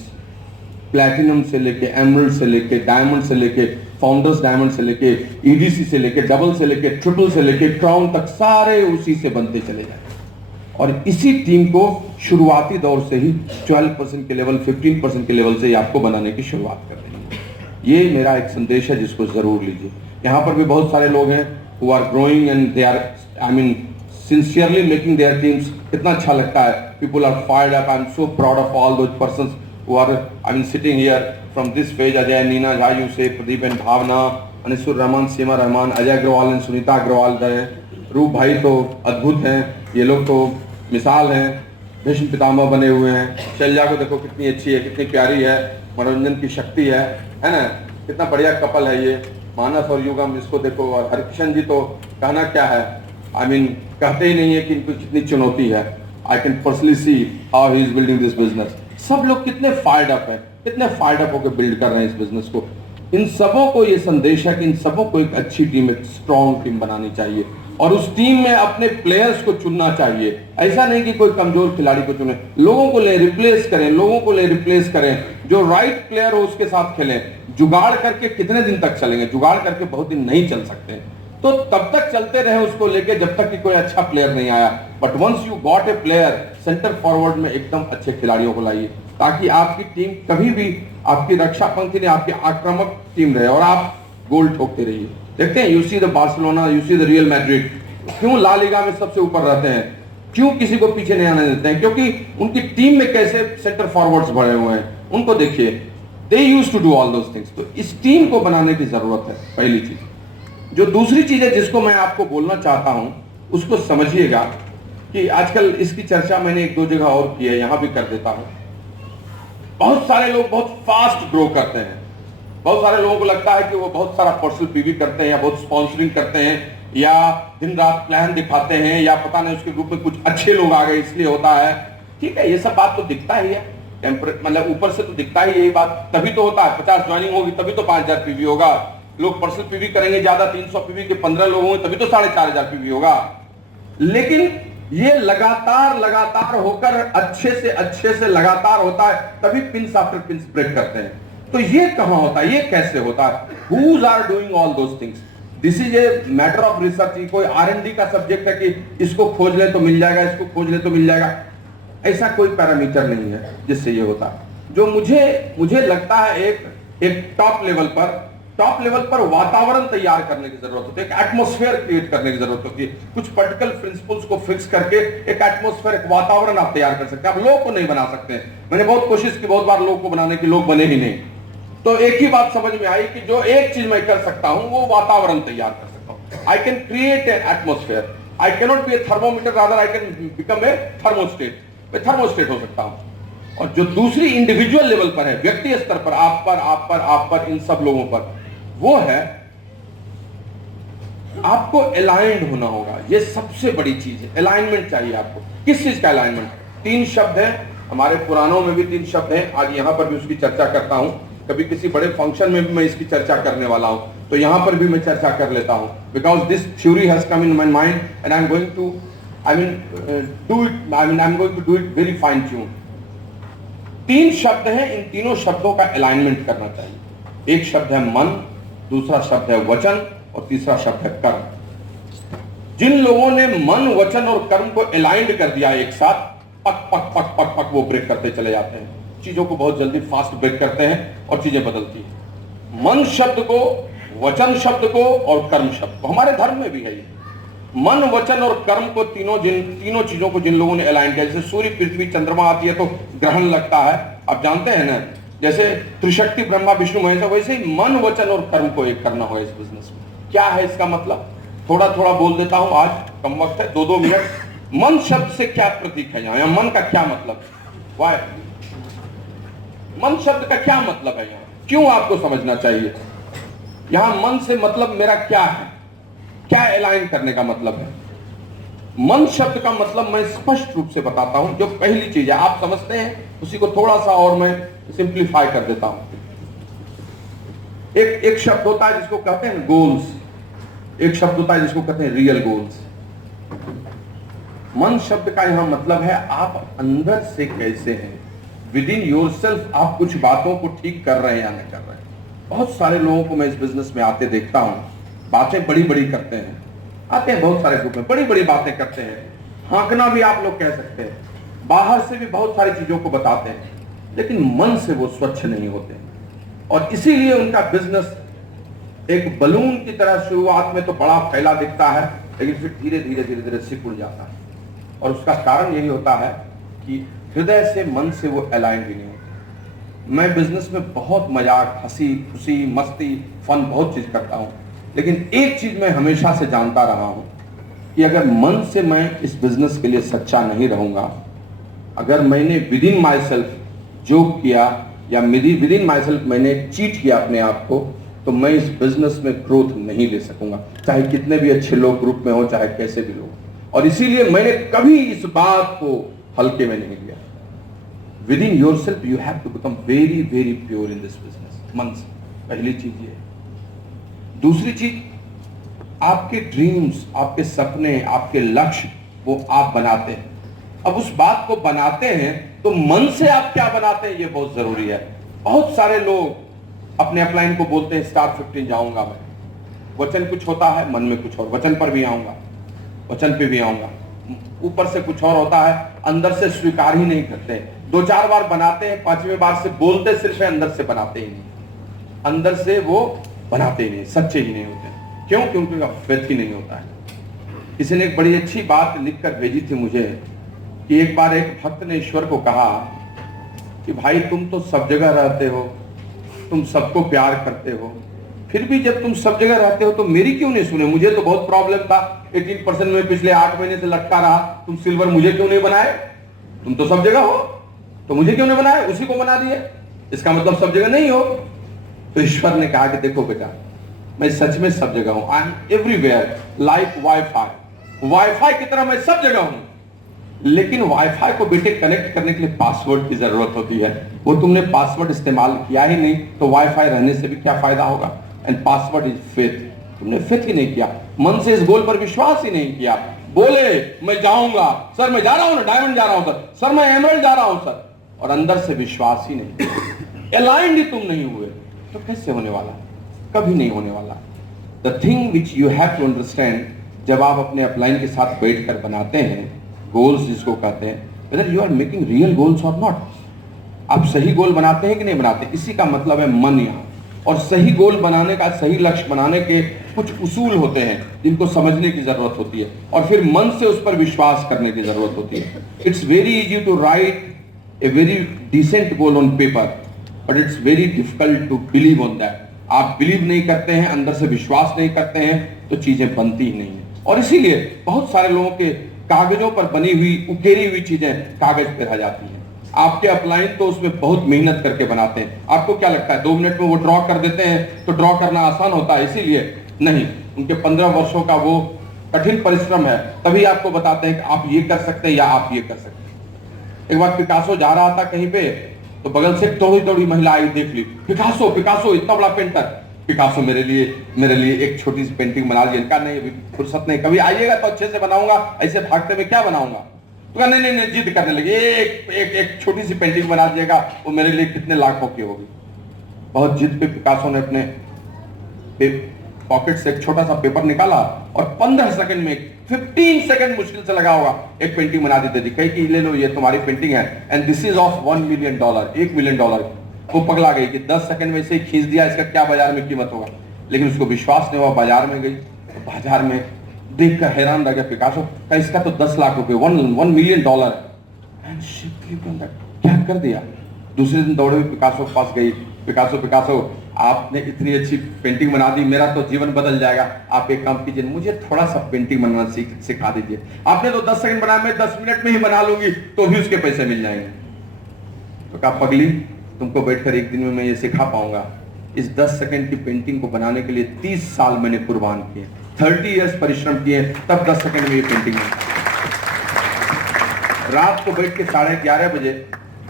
प्लैटिनम से लेके एमरल्ड से लेके डायमंड से लेके फाउंडर्स डायमंड से लेके ईडीसी से लेके डबल से लेके ट्रिपल से लेके क्राउन तक सारे उसी से बनते चले जाएंगे। और इसी टीम को शुरुआती दौर से ही 12% के लेवल, 15% के लेवल से ही आपको बनाने की शुरुआत कर देनी है। ये मेरा एक संदेश है जिसको जरूर लीजिए। यहाँ पर भी बहुत सारे लोग हैं who are growing and they are, I mean, sincerely making their teams। कितना अच्छा लगता है, people are fired up। I'm so proud of all those persons who are, I mean, sitting here from this page। Ajay, Neena Jha, Yusuf, Pradeep and Bhavna, Anisur Rahman, Seema Rahman, Ajay Agarwal and Sunita Agarwal हैं, रूप भाई तो अद्भुत हैं, ये लोग तो मिसाल हैं, भीष्म पितामह बने हुए हैं। शैलजा को देखो कितनी अच्छी है, कितनी प्यारी है, मनोरंजन की शक्ति है ना, कितना बढ़िया कपल है ये, मानस और युगम, इसको देखो। और हरिकिशन जी तो कहना क्या है, आई मीन कहते ही नहीं है कि इनको कितनी चुनौती है। I can personally see how he is building this business. सब लोग कितने फायर्ड अप है, कितने फायर्ड अप होकर बिल्ड कर रहे हैं इस बिजनेस को। इन सबों को ये संदेश है कि इन सबों को एक अच्छी टीम, एक स्ट्रॉन्ग टीम बनानी चाहिए, और उस टीम में अपने प्लेयर्स को चुनना चाहिए। ऐसा नहीं कि कोई कमजोर खिलाड़ी को चुने, लोगों को ले रिप्लेस करें, लोगों को ले रिप्लेस करें, जो राइट प्लेयर हो उसके साथ खेलें। जुगाड़ करके कितने दिन तक चलेंगे, जुगाड़ करके बहुत दिन नहीं चल सकते, तो तब तक चलते रहे उसको लेके जब तक कि कोई अच्छा प्लेयर नहीं आया। But once you got a player, centre forward में एकदम अच्छे खिलाड़ियों को लाइए, ताकि आपकी टीम कभी भी आपकी रक्षा पंक्ति ने आपकी आक्रामक टीम रहे और आप गोल ठोकते रहिए। देखते हैं, you see the Barcelona, you see the real Madrid, क्यों ला लीगा में सबसे ऊपर रहते हैं, क्यों किसी को पीछे नहीं आने देते हैं? क्योंकि उनकी टीम में कैसे सेंटर फॉरवर्ड्स भरे हुए हैं, उनको देखिए, they used to do all those things. तो इस टीम को बनाने की जरूरत है, पहली चीज। जो दूसरी चीज है जिसको मैं आपको बोलना चाहता हूं, उसको समझिएगा कि आजकल इसकी चर्चा मैंने 1-2 जगह और की है, यहां भी कर देता हूं। बहुत सारे लोग बहुत फास्ट ग्रो करते हैं, बहुत सारे लोगों को लगता है कि वो बहुत सारा पर्सनल पीवी करते हैं, या बहुत स्पॉन्सरिंग करते हैं, या दिन रात प्लान दिखाते हैं, या पता नहीं उसके ग्रुप में कुछ अच्छे लोग आ गए इसलिए होता है। ठीक है, ये सब बात तो दिखता ही है, मतलब ऊपर से तो दिखता ही यही बात, तभी तो होता है। 50 ज्वाइनिंग होगी तभी तो 5,000 पीवी होगा, लोग पर्सनल पीवी करेंगे ज्यादा, 300 पीवी के 15 लोग होंगे तभी तो 4,500 पीवी होगा। लेकिन ये लगातार होकर अच्छे से लगातार होता है, तभी पिंस आफ्टर पिंस ब्रेक करते हैं। तो ये कहां होता है, ये कैसे होता है? Who's are doing all those things? This is a matter of research। कोई R&D का सब्जेक्ट है कि इसको खोज ले तो मिल जाएगा, इसको खोज ले तो मिल जाएगा, ऐसा कोई पैरामीटर नहीं है जिससे ये होता है। जो मुझे लगता है एक टॉप लेवल पर वातावरण तैयार करने की जरूरत होती है, एक एटमॉस्फेयर क्रिएट करने की जरूरत होती है। कुछ पर्टिकुलर प्रिंसिपल्स को फिक्स करके एक एटमॉस्फेयर, एक वातावरण आप तैयार कर सकते हैं। आप लोग को नहीं बना सकते। मैंने बहुत कोशिश की बहुत बार लोग को बनाने की, लोग बने ही नहीं। तो एक ही बात समझ में आई कि जो एक चीज मैं कर सकता हूं वो वातावरण तैयार कर सकता हूं। I can create an atmosphere. I cannot be a thermometer, rather I can become a thermostat. मैं thermostat हो सकता हूं. और जो दूसरी इंडिविजुअल लेवल पर है, व्यक्ति स्तर पर, आप पर, इन सब लोगों पर, वो है आपको अलाइंड होना होगा. ये सबसे बड़ी चीज है. अलाइनमेंट चाहिए आपको. किस चीज का अलाइनमेंट? 3 शब्द हैं हमारे पुराणों में भी, 3 शब्द हैं. आज यहां पर भी उसकी चर्चा करता हूं. कभी किसी बड़े फंक्शन में भी मैं इसकी चर्चा करने वाला हूं, तो यहां पर भी मैं चर्चा कर लेता हूं. Because this theory has come in my mind and I am going to do it very fine tune. 3 शब्द हैं. इन तीनों शब्दों का अलाइनमेंट करना चाहिए. एक शब्द है मन, दूसरा शब्द है वचन, और तीसरा शब्द है कर्म. जिन लोगों ने मन, वचन और कर्म को अलाइंड कर दिया एक साथ, पक पक पक पक पक वो ब्रेक करते चले जाते हैं. चीजों को बहुत जल्दी फास्ट ब्रेक करते हैं और चीजें बदलती हैं. मन शब्द को, वचन शब्द को और कर्म शब्द को, हमारे धर्म में भी है ये. मन, वचन और कर्म को, तीनों चीजों को जिन लोगों ने अलाइन किया, जैसे सूर्य, पृथ्वी, चंद्रमा आती है तो ग्रहण लगता है, आप जानते हैं ना. जैसे त्रिशक्ति ब्रह्मा विष्णु महेश, वैसे ही मन, वचन और कर्म को एक करना हो इस बिजनेस में. क्या है इसका मतलब? थोड़ा थोड़ा बोल देता हूं, आज कम वक्त है, 2-2 मिनट. मन शब्द से क्या प्रतीक है यहाँ? मन का क्या मतलब? वाई? मन शब्द का क्या मतलब है यहाँ? क्यों आपको समझना चाहिए? यहां मन से मतलब मेरा क्या है? क्या अलाइन करने का मतलब है? मन शब्द का मतलब मैं स्पष्ट रूप से बताता हूं. जो पहली चीज है आप समझते हैं, उसी को थोड़ा सा और मैं सिंप्लीफाई कर देता हूं. एक शब्द होता है जिसको कहते हैं गोल्स. एक शब्द होता है जिसको कहते हैं रियल गोल्स. मन शब्द का यहां मतलब है आप अंदर से कैसे हैं, विद इन योरसेल्फ आप कुछ बातों को ठीक कर रहे हैं या नहीं कर रहे हैं. बहुत सारे लोगों को मैं इस बिजनेस में आते देखता हूं, बातें बड़ी बड़ी करते हैं. आते हैं बहुत सारे ग्रुप में, बड़ी बड़ी बातें करते हैं. हाँकना भी आप लोग कह सकते हैं. बाहर से भी बहुत सारी चीजों को बताते हैं, लेकिन मन से वो स्वच्छ नहीं होते. और इसीलिए उनका बिजनेस एक बलून की तरह शुरुआत में तो बड़ा फैला दिखता है, लेकिन फिर धीरे धीरे धीरे धीरे सिकुड़ जाता है. और उसका कारण यही होता है कि हृदय से, मन से वो अलाइन भी नहीं होते. मैं बिजनेस में बहुत मजाक, हंसी खुशी, मस्ती, फन बहुत चीज करता हूं, लेकिन एक चीज मैं हमेशा से जानता रहा हूं कि अगर मन से मैं इस बिजनेस के लिए सच्चा नहीं रहूंगा, अगर मैंने with in my self joke किया या विद इन माई सेल्फ मैंने चीट किया अपने आप को, तो मैं इस बिजनेस में ग्रोथ नहीं ले सकूंगा, चाहे कितने भी अच्छे लोग ग्रुप में हो, चाहे कैसे भी लोग. और इसीलिए मैंने कभी इस बात को हल्के में नहीं लिया. Within yourself you have to become very very pure in this business. मन से पहली चीज ये. दूसरी चीज, आपके ड्रीम्स, आपके सपने, आपके लक्ष्य वो आप बनाते हैं. अब उस बात को बनाते हैं तो मन से आप क्या बनाते हैं ये बहुत जरूरी है. बहुत सारे लोग अपने अपलाइन को बोलते हैं स्टार 15 जाऊंगा मैं, वचन कुछ होता है, मन में कुछ और. वचन पर भी आऊंगा, वचन पे भी आऊंगा, ऊपर से कुछ और होता है, अंदर से स्वीकार ही नहीं करते. 2-4 बार बनाते हैं, 5वें बार से बोलते सिर्फ है, अंदर से बनाते ही नहीं. अंदर से वो बनाते ही नहीं, सच्चे ही नहीं होते. क्यों? क्योंकि उनका फेथ ही नहीं होता है. किसी ने एक बड़ी अच्छी बात लिखकर भेजी थी मुझे कि एक बार एक भक्त ने ईश्वर को कहा कि भाई तुम तो सब जगह रहते हो, तुम सबको प्यार करते हो, फिर भी जब तुम सब जगह रहते हो तो मेरी क्यों नहीं सुने? मुझे तो बहुत प्रॉब्लम था, 18% में पिछले 8 महीने से लटका रहा, तुम सिल्वर मुझे क्यों नहीं बनाए? तुम तो सब जगह हो, तो मुझे क्यों नहीं बनाए? उसी को बना दिए, इसका मतलब सब जगह नहीं हो. तो ईश्वर ने कहा कि देखो बेटा, मैं सच में सब जगह हूं. I am everywhere like wifi. Wifi की तरह मैं सब जगह हूं, लेकिन वाईफाई को बेटे कनेक्ट करने के लिए पासवर्ड की जरूरत होती है. वो तुमने पासवर्ड इस्तेमाल किया ही नहीं, तो वाईफाई रहने से भी क्या फायदा होगा? And password is faith. तुमने फेथ ही नहीं किया, मन से इस गोल पर विश्वास ही नहीं किया. बोले मैं जाऊंगा सर, मैं जा रहा हूं ना, डायमंड जा रहा हूं सर, मैं एमरल्ड जा रहा हूं सर, और अंदर से विश्वास ही नहीं, अलाइंड ही तुम नहीं हुए, तो कैसे होने वाला? कभी नहीं होने वाला. The thing which you have to understand, जब आप अपने अपलाइन के साथ बैठ कर बनाते हैं गोल्स जिसको कहते हैं, whether you are making real goals और नॉट, आप सही गोल बनाते हैं कि नहीं बनाते, इसी का मतलब है मन यहाँ. और सही गोल बनाने का, सही लक्ष्य बनाने के कुछ उसूल होते हैं जिनको समझने की जरूरत होती है, और फिर मन से उस पर विश्वास करने की जरूरत होती है. It's very easy to write a very decent goal on paper, but it's very difficult to believe on that. आप बिलीव नहीं करते हैं, अंदर से विश्वास नहीं करते हैं, तो चीजें बनती ही नहीं है। और इसीलिए बहुत सारे लोगों के कागजों पर बनी हुई उकेरी हुई चीजें कागज पे रह जाती हैं। आपके अपलाइन तो उसमें बहुत मेहनत करके बनाते हैं। आपको क्या लगता है 2 मिनट में वो ड्रॉ कर देते हैं तो ड्रॉ करना आसान होता है? इसीलिए नहीं, उनके 15 वर्षों का वो कठिन परिश्रम है, तभी आपको बताते हैं कि आप ये कर सकते हैं या आप ये कर सकते हैं। एक बार पिकासो जा रहा था कहीं पे, तो बगल से दौड़ी महिला आई, देख ली, पिकासो पिकासो इतना बड़ा पेंटर, पिकासो मेरे लिए एक छोटी सी पेंटिंग बना लीजिए। इनका नहीं, अभी फुर्सत नहीं, कभी आइएगा तो अच्छे से बनाऊंगा, ऐसे भागते में क्या बनाऊंगा। तो कहा नहीं, जिद करने लगी, एक छोटी सी पेंटिंग बना दीजिएगा, वो मेरे लिए कितने लाखों की होगी। बहुत जिद पे पिकासो ने अपने पॉकेट से एक छोटा सा पेपर निकाला और 15 सेकंड में, 15 सेकंड मुश्किल से लगा होगा, एक पेंटिंग बना दी। कही कि ले लो, ये तुम्हारी पेंटिंग है, and this is of $1 million, $1 million. वो पगला गई कि 10 सेकंड में से खींच दिया, इसका क्या बाजार में कीमत होगा। लेकिन उसको विश्वास नहीं हुआ, बाजार में गई, तो बाजार में देख कर हैरान रह गया पिकासो का, इसका तो 10 लाख रुपए, $1 million. And she clicked on that, क्या कर दिया। दूसरे दिन दौड़े हुए पिकासो के पास गई, पिकासो आपने इतनी अच्छी पेंटिंग बना दी, मेरा तो जीवन बदल जाएगा। आप एक काम कीजिए, मुझे थोड़ा सा पेंटिंग बनाना सिखा दीजिए। आपने तो 10 सेकंड बनाया, मैं 10 मिनट में ही बना लूंगी, तो भी उसके पैसे मिल जाएंगे। तो कहा पगली, तुमको बैठकर एक दिन में मैं ये सिखा पाऊंगा। इस 10 सेकंड की पेंटिंग को बनाने के लिए 30 साल मैंने कुर्बान किए, 30 इयर्स परिश्रम किए, तब 10 सेकंड में ये पेंटिंग बनी। रात को बैठ के 11:30 बजे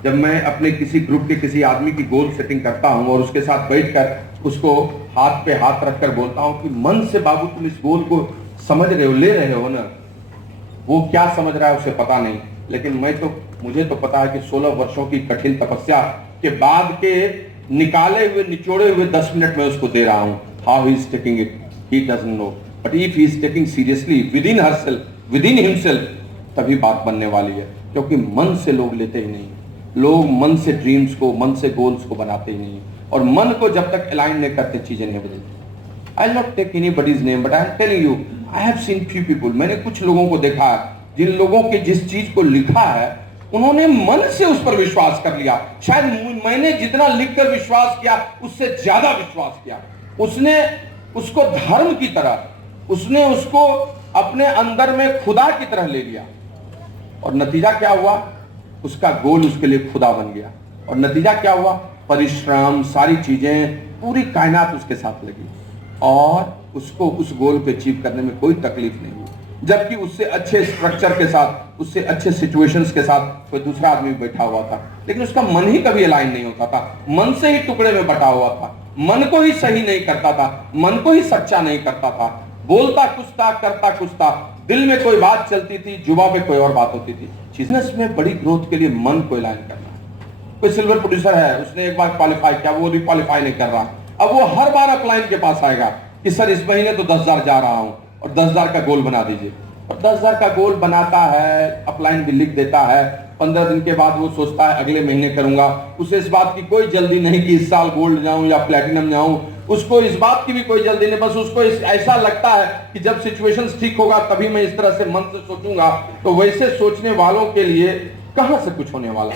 जब मैं अपने किसी ग्रुप के किसी आदमी की गोल सेटिंग करता हूं और उसके साथ बैठकर उसको हाथ पे हाथ रखकर बोलता हूं कि मन से बाबू तुम इस गोल को समझ रहे हो, ले रहे हो ना। वो क्या समझ रहा है उसे पता नहीं, लेकिन मुझे तो पता है कि 16 वर्षों की कठिन तपस्या के बाद के निकाले हुए निचोड़े हुए 10 मिनट में उसको दे रहा हूं। How he is taking it, he doesn't know, but if he is taking seriously with in himself, तभी बात बनने वाली है। क्योंकि मन से लोग लेते ही नहीं, लोग मन से ड्रीम्स को, मन से गोल्स को बनाते ही नहीं, और मन को जब तक अलाइन नहीं करते चीजें नहीं बदलती। I will not take anybody's name, but I am telling you, I have seen few people, मैंने कुछ लोगों को देखा है, जिन लोगों के जिस चीज को लिखा है उन्होंने मन से उस पर विश्वास कर लिया। शायद मैंने जितना लिखकर विश्वास किया उससे ज्यादा विश्वास किया। उसने उसको धर्म की तरह, उसने उसको अपने अंदर में खुदा की तरह ले लिया, और नतीजा क्या हुआ, उसका गोल उसके लिए खुदा बन गया। और नतीजा क्या हुआ, परिश्रम, सारी चीजें, पूरी कायनात उसके साथ लगी, और उसको उस गोल पे अचीव करने में कोई तकलीफ नहीं हुई। जबकि उससे अच्छे स्ट्रक्चर के साथ, उससे अच्छे सिचुएशंस के साथ कोई दूसरा आदमी बैठा हुआ था, लेकिन उसका मन ही कभी अलाइन नहीं होता था, मन से ही टुकड़े में बटा हुआ था, मन को ही सही नहीं करता था, मन को ही सच्चा नहीं करता था, बोलता कुछ था, करता कुछ था, दिल में कोई बात चलती थी, जुबान पे कोई और बात होती थी। बिजनेस में बड़ी ग्रोथ के लिए मन को अलाइन करना है। कोई सिल्वर प्रोड्यूसर है, उसने एक बार क्वालिफाई किया, वो भी क्वालिफाई नहीं कर रहा, अब वो हर बार अपलाइन के पास आएगा कि सर इस महीने तो 10,000 जा रहा हूं, और 10,000 का गोल बना दीजिए। और 10,000 का गोल बनाता है, अपलाइन भी लिख देता है, 15 दिन के बाद वो सोचता है अगले महीने करूंगा। उसे इस बात की कोई जल्दी नहीं कि इस साल गोल्ड जाऊं या प्लेटिनम जाऊं, उसको इस बात की भी कोई जल्दी नहीं, बस उसको ऐसा लगता है कि जब सिचुएशंस ठीक होगा तभी मैं इस तरह से मन से सोचूंगा। तो वैसे सोचने वालों के लिए कहां से कुछ होने वाला,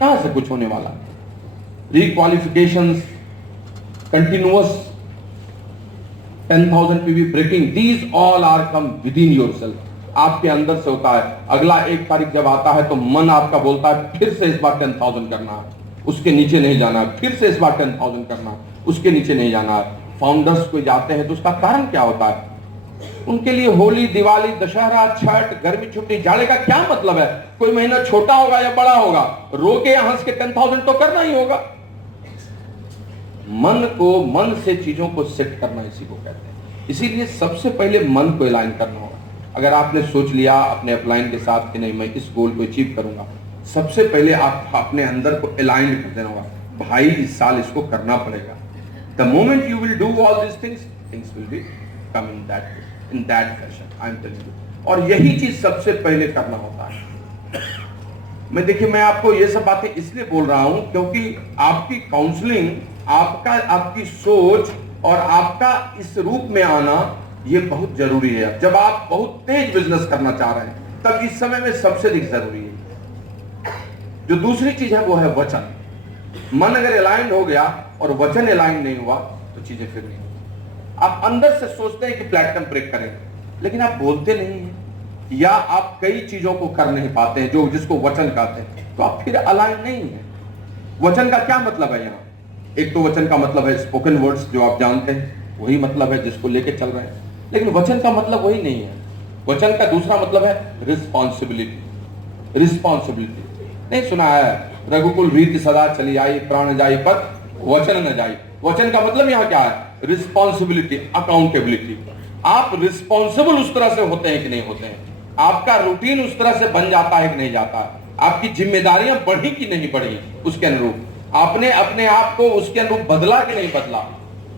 कहां से कुछ होने वाला। Requalifications, continuous 10,000 PB breaking, these all are come with in yourself, आपके अंदर से होता है। अगला 1 तारीख जब आता है तो मन आपका बोलता है फिर से इस बार 10,000 करना है, उसके नीचे नहीं जाना है, फिर से इस बार 10,000 करना है, उसके नीचे नहीं जाना है। फाउंडर्स को जाते हैं तो उसका कारण क्या होता है, उनके लिए होली, दिवाली, दशहरा, छठ, गर्मी छुट्टी, जाड़े का क्या मतलब है। कोई महीना छोटा होगा या बड़ा होगा, रो के हंस के 10,000 तो करना ही होगा। मन से चीजों को सेट करना इसी को कहते हैं। इसीलिए सबसे पहले मन को अलाइन करना होगा। अगर आपने सोच लिया अपने अपलाइन के साथ कि नहीं मैं इस गोल को अचीव करूंगा, सबसे पहले आप अपने अंदर को अलाइन कर देना होगा, भाई इस साल इसको करना पड़ेगा। The moment you will do all this things will B come in that fashion, I am telling you. और यही चीज सबसे पहले करना होता है। मैं आपको ये सब बातें इसलिए बोल रहा हूं क्योंकि आपकी काउंसलिंग, आपकी सोच और आपका इस रूप में आना ये बहुत जरूरी है। जब आप बहुत तेज बिजनेस करना चाह रहे हैं तब इस समय में सबसे अधिक जरूरी है। जो दूसरी चीज है वो है वचन। मन अगर अलाइन हो गया और वचन अलाइन नहीं हुआ तो चीजें फिर नहीं होती। आप अंदर से सोचते हैं कि प्लेटफॉर्म ब्रेक करें, लेकिन आप बोलते नहीं हैं, या आप कई चीजों को कर नहीं पाते हैं जो जिसको वचन कहते हैं, तो आप फिर अलाइन नहीं है। वचन का क्या मतलब है यहाँ? एक तो वचन का मतलब है स्पोकन वर्ड्स जो आप जानते हैं, वही मतलब है जिसको लेके चल रहे हैं, लेकिन वचन का मतलब वही नहीं है। वचन का दूसरा मतलब है रिस्पॉन्सिबिलिटी। रिस्पॉन्सिबिलिटी नहीं सुना है, रघुकुल रीति सदा चली आई, प्राण जाई पर वचन न जाई। वचन का मतलब यहाँ क्या है? Responsibility, accountability. आप रिस्पॉन्सिबल उस तरह से होते हैं कि नहीं होते हैं, आपका रूटीन उस तरह से बन जाता है कि नहीं जाता, आपकी जिम्मेदारियां बढ़ी कि नहीं बढ़ी, उसके अनुरूप आपने अपने आप को उसके अनुरूप बदला कि नहीं बदला,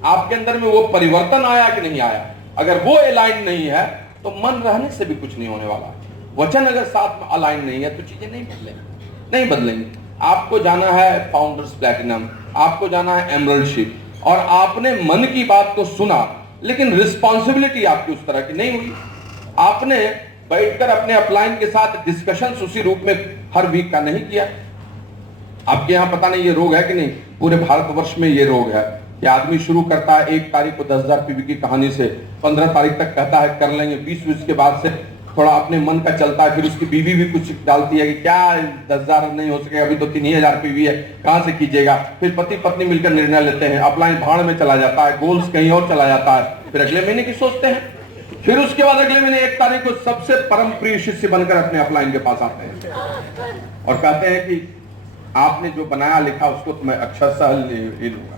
आपके अंदर में वो परिवर्तन आया कि नहीं आया। अगर वो अलाइन नहीं है तो मन रहने से भी कुछ नहीं होने वाला। वचन अगर साथ में अलाइन नहीं है तो चीजें नहीं बदलेंगी। आपको जाना है फाउंडर्स प्लैटिनम, आपको जाना है एमरल्डशिप, और आपने मन की बात को सुना, लेकिन रिस्पॉन्सिबिलिटी आपकी उस तरह की नहीं हुई। आपने बैठकर अपने अपलाइन के साथ डिस्कशंस उसी रूप में हर वीक का नहीं किया। आपके यहाँ पता नहीं ये रोग है कि नहीं, पूरे भारतवर्ष में ये रोग है कि आदमी शुरू करता है 1 तारीख को 10,000 पीवी की कहानी से, 15 तारीख तक कहता है कर लेंगे, 20 के बाद से थोड़ा अपने मन का चलता है, फिर उसकी बीवी भी कुछ डालती है कि क्या 10,000 नहीं हो सकेगा, अभी तो 3,000 पीवी है, कहां से कीजिएगा। फिर पति पत्नी मिलकर निर्णय लेते हैं, अपलाइन भाड़ में चला जाता है, गोल्स कहीं और चला जाता है, फिर अगले महीने की सोचते हैं, फिर उसके बाद अगले महीने 1 तारीख को सबसे परम प्रिय शिष्य बनकर अपने अपलाइन के पास आते हैं और कहते हैं कि आपने जो बनाया लिखा उसको तो मैं अक्षरशः ले लूंगा।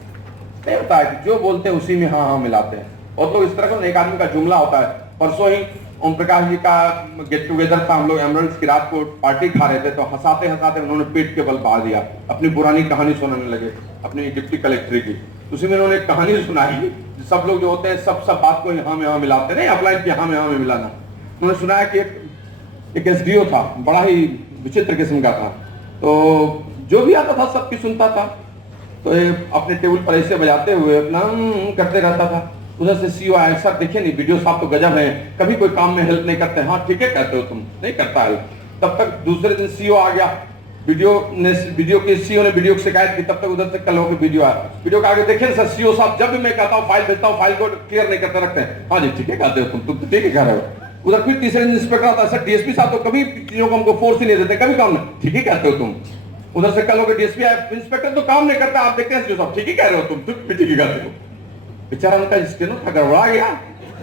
नहीं होता है कि जो बोलते हैं उसी में हाँ हाँ मिलाते हैं। और तो इस तरह का एक आदमी का जुमला होता है। परसों ही ओम प्रकाश जी का गेट टुगेदर था, हम लोग एमरल्ड्स की रात को पार्टी खा रहे थे, तो हंसाते हंसाते उन्होंने पेट के बल पा दिया, अपनी पुरानी कहानी सुनाने लगे अपनी डिप्टी कलेक्टर की। उसी में उन्होंने कहानी सुनाई, सब लोग जो होते हैं सब बात को यहाँ में यहाँ मिलाते, नहीं अप्लाई यहाँ में यहाँ में मिलाना। उन्होंने सुनाया कि एक एसडीओ था, बड़ा ही विचित्र किस्म का था, तो जो भी आता था सबकी सुनता था, तो अपने टेबल पर ऐसे बजाते हुए अपना करते रहता था। उधर से सीईओ आया, सर देखिए नहीं वीडियो साहब तो गजब है, कभी कोई काम में हेल्प नहीं करते। हाँ ठीक है कहते हो तुम, नहीं करता है। तब तक दूसरे दिन सीईओ आ गया, वीडियो के सीईओ ने वीडियो की शिकायत की, तब तक उधर से कल होकर वीडियो आया, वीडियो का आगे देखिए सर सीईओ साहब जब भी मैं कहता हूँ फाइल भेजता हूँ, फाइल को क्लियर नहीं करते रखते हैं। हाँ जी ठीक है कहते हो तुम तो ठीक है कह रहे हो। उधर फिर तीसरे दिन इंस्पेक्टर आता है, सर डीएसपी साहब तो कभी चीजों को हमको फोर्स ही नहीं देते, कभी काम नहीं, ठीक ही कहते हो तुम। उधर से कल होकर डीएसपी आया, इंस्पेक्टर तो काम नहीं करता, आप देखते हैं साहब ठीक ही कह रहे हो तुम भी ठीक ही कहते हो। बेचारा उनका स्टेनो था गड़बड़ा गया।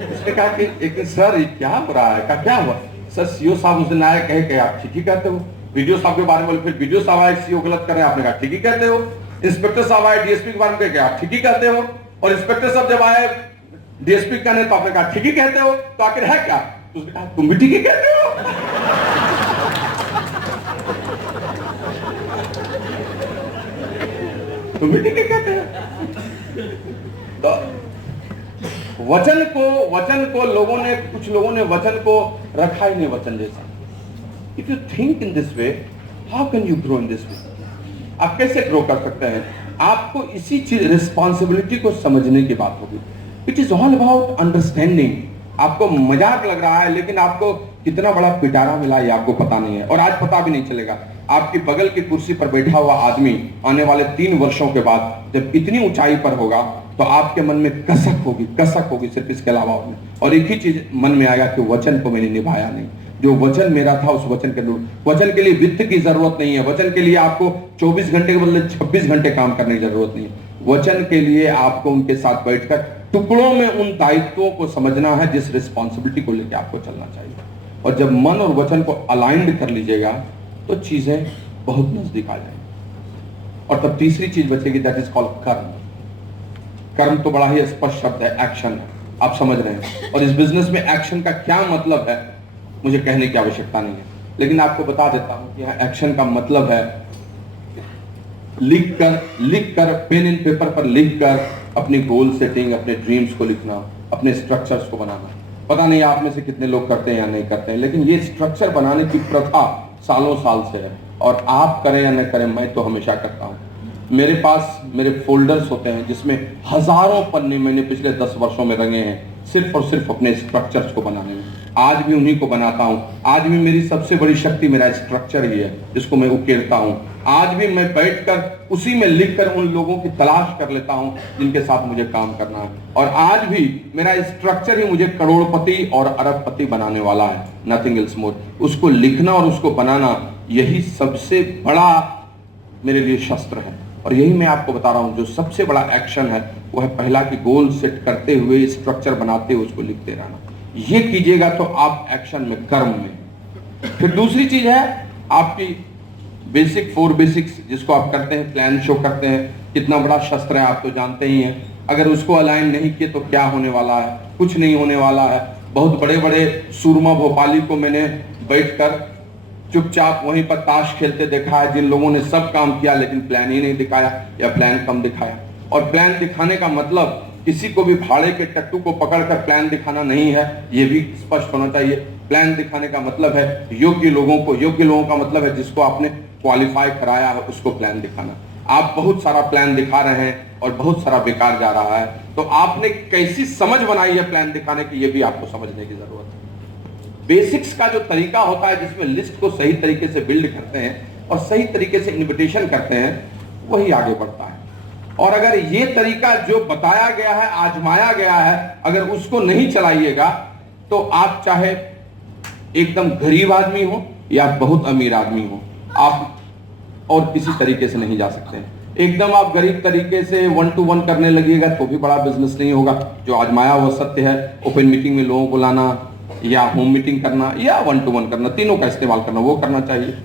उसने कहा कि एक सर ये क्या हो रहा है, क्या हुआ? सर सीईओ साहब उस दिन आए, कहे आप ठीक ही कहते हो। वीडियो साहब के बारे में बोले, फिर वीडियो साहब आए सीईओ गलत कर रहे हैं, आपने कहा ठीक ही कहते हो। इंस्पेक्टर साहब आए डीएसपी के बारे में कहे आप ठीक ही कहते हो, और इंस्पेक्टर साहब जब आए डीएसपी कहने तो आपने कहा ठीक ही कहते हो, तो आखिर है क्या? उसने कहा तुम भी ठीक ही कहते हो। तुम भी ठीक ही कहते हो। तो वचन को कुछ लोगों ने वचन को रखा ही नहीं वचन जैसा। If you think in this way, how can you grow in this वे? आप कैसे ग्रो कर सकते हैं? आपको इसी चीज रिस्पॉन्सिबिलिटी को समझने की बात होगी। It is all about understanding. आपको मजाक लग रहा है, लेकिन आपको कितना बड़ा पिटारा मिला ये आपको पता नहीं है, और आज पता भी नहीं चलेगा। आपकी बगल की कुर्सी पर बैठा हुआ आदमी आने वाले 3 वर्षों के बाद जब इतनी ऊंचाई पर होगा तो आपके मन में कसक होगी सिर्फ इसके अलावा। और एक ही चीज मन में आएगा कि वचन को मैंने निभाया नहीं, जो वचन मेरा था उस वचन के अनुरूप। वचन के लिए वित्त की जरूरत नहीं है, वचन के लिए आपको 24 घंटे के बदले 26 घंटे काम करने की जरूरत नहीं है। वचन के लिए आपको उनके साथ बैठकर टुकड़ों में उन दायित्वों को समझना है जिस रिस्पॉन्सिबिलिटी को लेकर आपको चलना चाहिए। और जब मन और वचन को अलाइंड कर लीजिएगा तो चीजें बहुत नजदीक आ जाएंगी। और तब तीसरी चीज बचेगी, दैट इज कॉल्ड कर्म। कर्म तो बड़ा ही स्पष्ट शब्द है, एक्शन है, आप समझ रहे हैं। और इस बिजनेस में एक्शन का क्या मतलब है मुझे कहने की आवश्यकता नहीं है, लेकिन आपको बता देता हूं कि यहाँ एक्शन का मतलब है लिख कर पेन एंड पेपर पर लिख कर अपनी गोल सेटिंग, अपने ड्रीम्स को लिखना, अपने स्ट्रक्चर्स को बनाना। पता नहीं आप में से कितने लोग करते हैं या नहीं करते हैं, लेकिन ये स्ट्रक्चर बनाने की प्रथा सालों साल से है, और आप करें या न करें मैं तो हमेशा करता हूं। मेरे पास मेरे फोल्डर्स होते हैं जिसमें हजारों पन्ने मैंने पिछले 10 वर्षों में रंगे हैं सिर्फ और सिर्फ अपने स्ट्रक्चर्स को बनाने में। आज भी उन्हीं को बनाता हूं। आज भी मेरी सबसे बड़ी शक्ति मेरा स्ट्रक्चर ही है, जिसको मैं उकेरता हूं। आज भी मैं बैठकर उसी में लिखकर उन लोगों की तलाश कर लेता हूं जिनके साथ मुझे काम करना है। और आज भी मेरा स्ट्रक्चर ही मुझे करोड़पति और अरबपति बनाने वाला है, नथिंग एल्स मोर। उसको लिखना और उसको बनाना, यही सबसे बड़ा मेरे लिए शस्त्र है। और यही मैं आपको बता रहा हूं, जो सबसे बड़ा एक्शन है वो है पहला कि गोल सेट करते हुए, स्ट्रक्चर बनाते हुए उसको लिखते रहना। ये कीजिएगा तो आप एक्शन में, कर्म में। फिर दूसरी चीज है आपकी बेसिक, 4 बेसिक्स, जिसको आप करते हैं, प्लान शो करते हैं। कितना बड़ा शस्त्र है आप तो जानते ही हैं। अगर उसको अलाइन नहीं किए तो क्या होने वाला है? कुछ नहीं होने वाला है। बहुत बड़े बड़े सूरमा भोपाली को मैंने बैठकर चुपचाप वहीं पर ताश खेलते देखा है, जिन लोगों ने सब काम किया लेकिन प्लान ही नहीं दिखाया या प्लान कम दिखाया। और प्लान दिखाने का मतलब किसी को भी भाड़े के टट्टू को पकड़कर प्लान दिखाना नहीं है, ये भी स्पष्ट होना चाहिए। प्लान दिखाने का मतलब है योग्य लोगों को, योग्य लोगों का मतलब है जिसको आपने क्वालिफाई कराया है, उसको प्लान दिखाना। आप बहुत सारा प्लान दिखा रहे हैं और बहुत सारा बेकार जा रहा है, तो आपने कैसी समझ बनाई है प्लान दिखाने की, ये भी आपको समझने की जरूरत है। बेसिक्स का जो तरीका होता है, जिसमें लिस्ट को सही तरीके से बिल्ड करते हैं और सही तरीके से इन्विटेशन करते हैं, वही आगे बढ़ता है। और अगर ये तरीका जो बताया गया है, आजमाया गया है, अगर उसको नहीं चलाइएगा तो आप चाहे एकदम गरीब आदमी हो या बहुत अमीर आदमी हो, आप और किसी तरीके से नहीं जा सकते हैं। एकदम आप गरीब तरीके से 1 to 1 करने लगिएगा तो भी बड़ा बिजनेस नहीं होगा। जो आजमाया वो सत्य है, ओपन मीटिंग में लोगों को लाना या होम मीटिंग करना या 1 to 1 करना, तीनों का इस्तेमाल करना, वो करना चाहिए।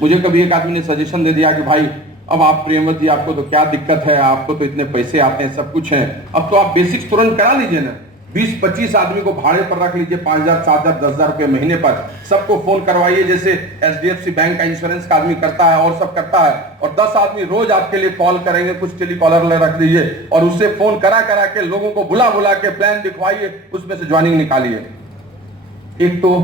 मुझे कभी एक आदमी ने सजेशन दे दिया कि भाई अब आप प्रियंवत जी, आपको तो क्या दिक्कत है, आपको तो इतने पैसे आते हैं, सब कुछ है, अब तो आप बेसिक्स तुरंत करा लीजिए ना। 20-25 आदमी को भाड़े पर रख लीजिए, 5,000, 7,000, 10,000 रुपए महीने पर। सबको फोन करवाइए, जैसे HDFC बैंक का इंश्योरेंस का आदमी करता है और सब करता है। और 10 आदमी रोज आपके लिए कॉल करेंगे, कुछ टेलीकॉलर रख दीजिए और उससे फोन करा करा के लोगों को बुला बुला के प्लान दिखवाइए, उसमें से ज्वाइनिंग निकालिए। एक तो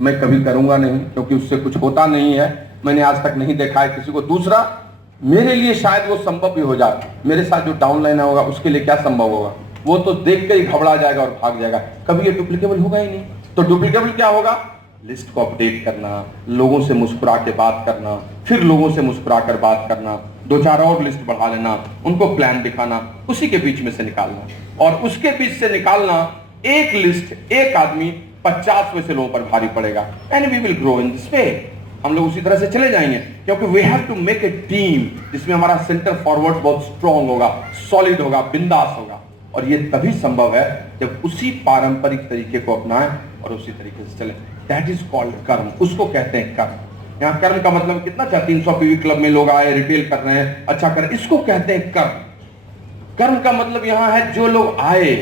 मैं कभी करूंगा नहीं, क्योंकि उससे कुछ होता नहीं है, मैंने आज तक नहीं देखा है किसी को। दूसरा, मेरे लिए शायद वो संभव भी हो जाए, मेरे साथ जो डाउनलाइन होगा उसके लिए क्या संभव होगा, वो तो देख के ही घबरा जाएगा और भाग जाएगा। कभी ये डुप्लीकेबल होगा ही नहीं। तो डुप्लीकेबल क्या होगा? लिस्ट को अपडेट करना, लोगों से मुस्कुरा के बात करना, फिर लोगों से मुस्कुरा कर बात करना, 2-4 और लिस्ट बढ़ा लेना, उनको प्लान दिखाना, उसी के बीच में से निकालना। और उसके बीच से निकालना एक लिस्ट, एक आदमी 50 में से लोगों पर भारी पड़ेगा। And we will grow in this way. हम लोग उसी तरह से चले जाएंगे, क्योंकि we have to make a team जिसमें हमारा सेंटर फॉरवर्ड बहुत स्ट्रांग होगा, सॉलिड होगा, बिंदास होगा। और ये तभी संभव है जब उसी पारंपरिक तरीके को अपनाएं और उसी तरीके से चले। दैट इज कॉल्ड कर्म, उसको कहते हैं कर्म। यहाँ कर्म का मतलब कितना अच्छा, 300 पीवी क्लब में लोग आए, रिटेल कर रहे हैं, अच्छा कर, इसको कहते हैं कर्म। कर्म का मतलब यहाँ है जो लोग आए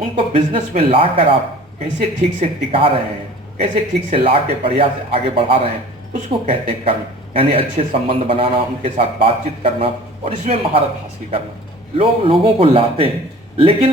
उनको बिजनेस में लाकर आप कैसे ठीक से टिका रहे हैं, कैसे ठीक से ला के बढ़िया से आगे बढ़ा रहे हैं, उसको कहते हैं कर्म। यानी अच्छे संबंध बनाना, उनके साथ बातचीत करना और इसमें महारत हासिल करना। लोग लोगों को लाते हैं, लेकिन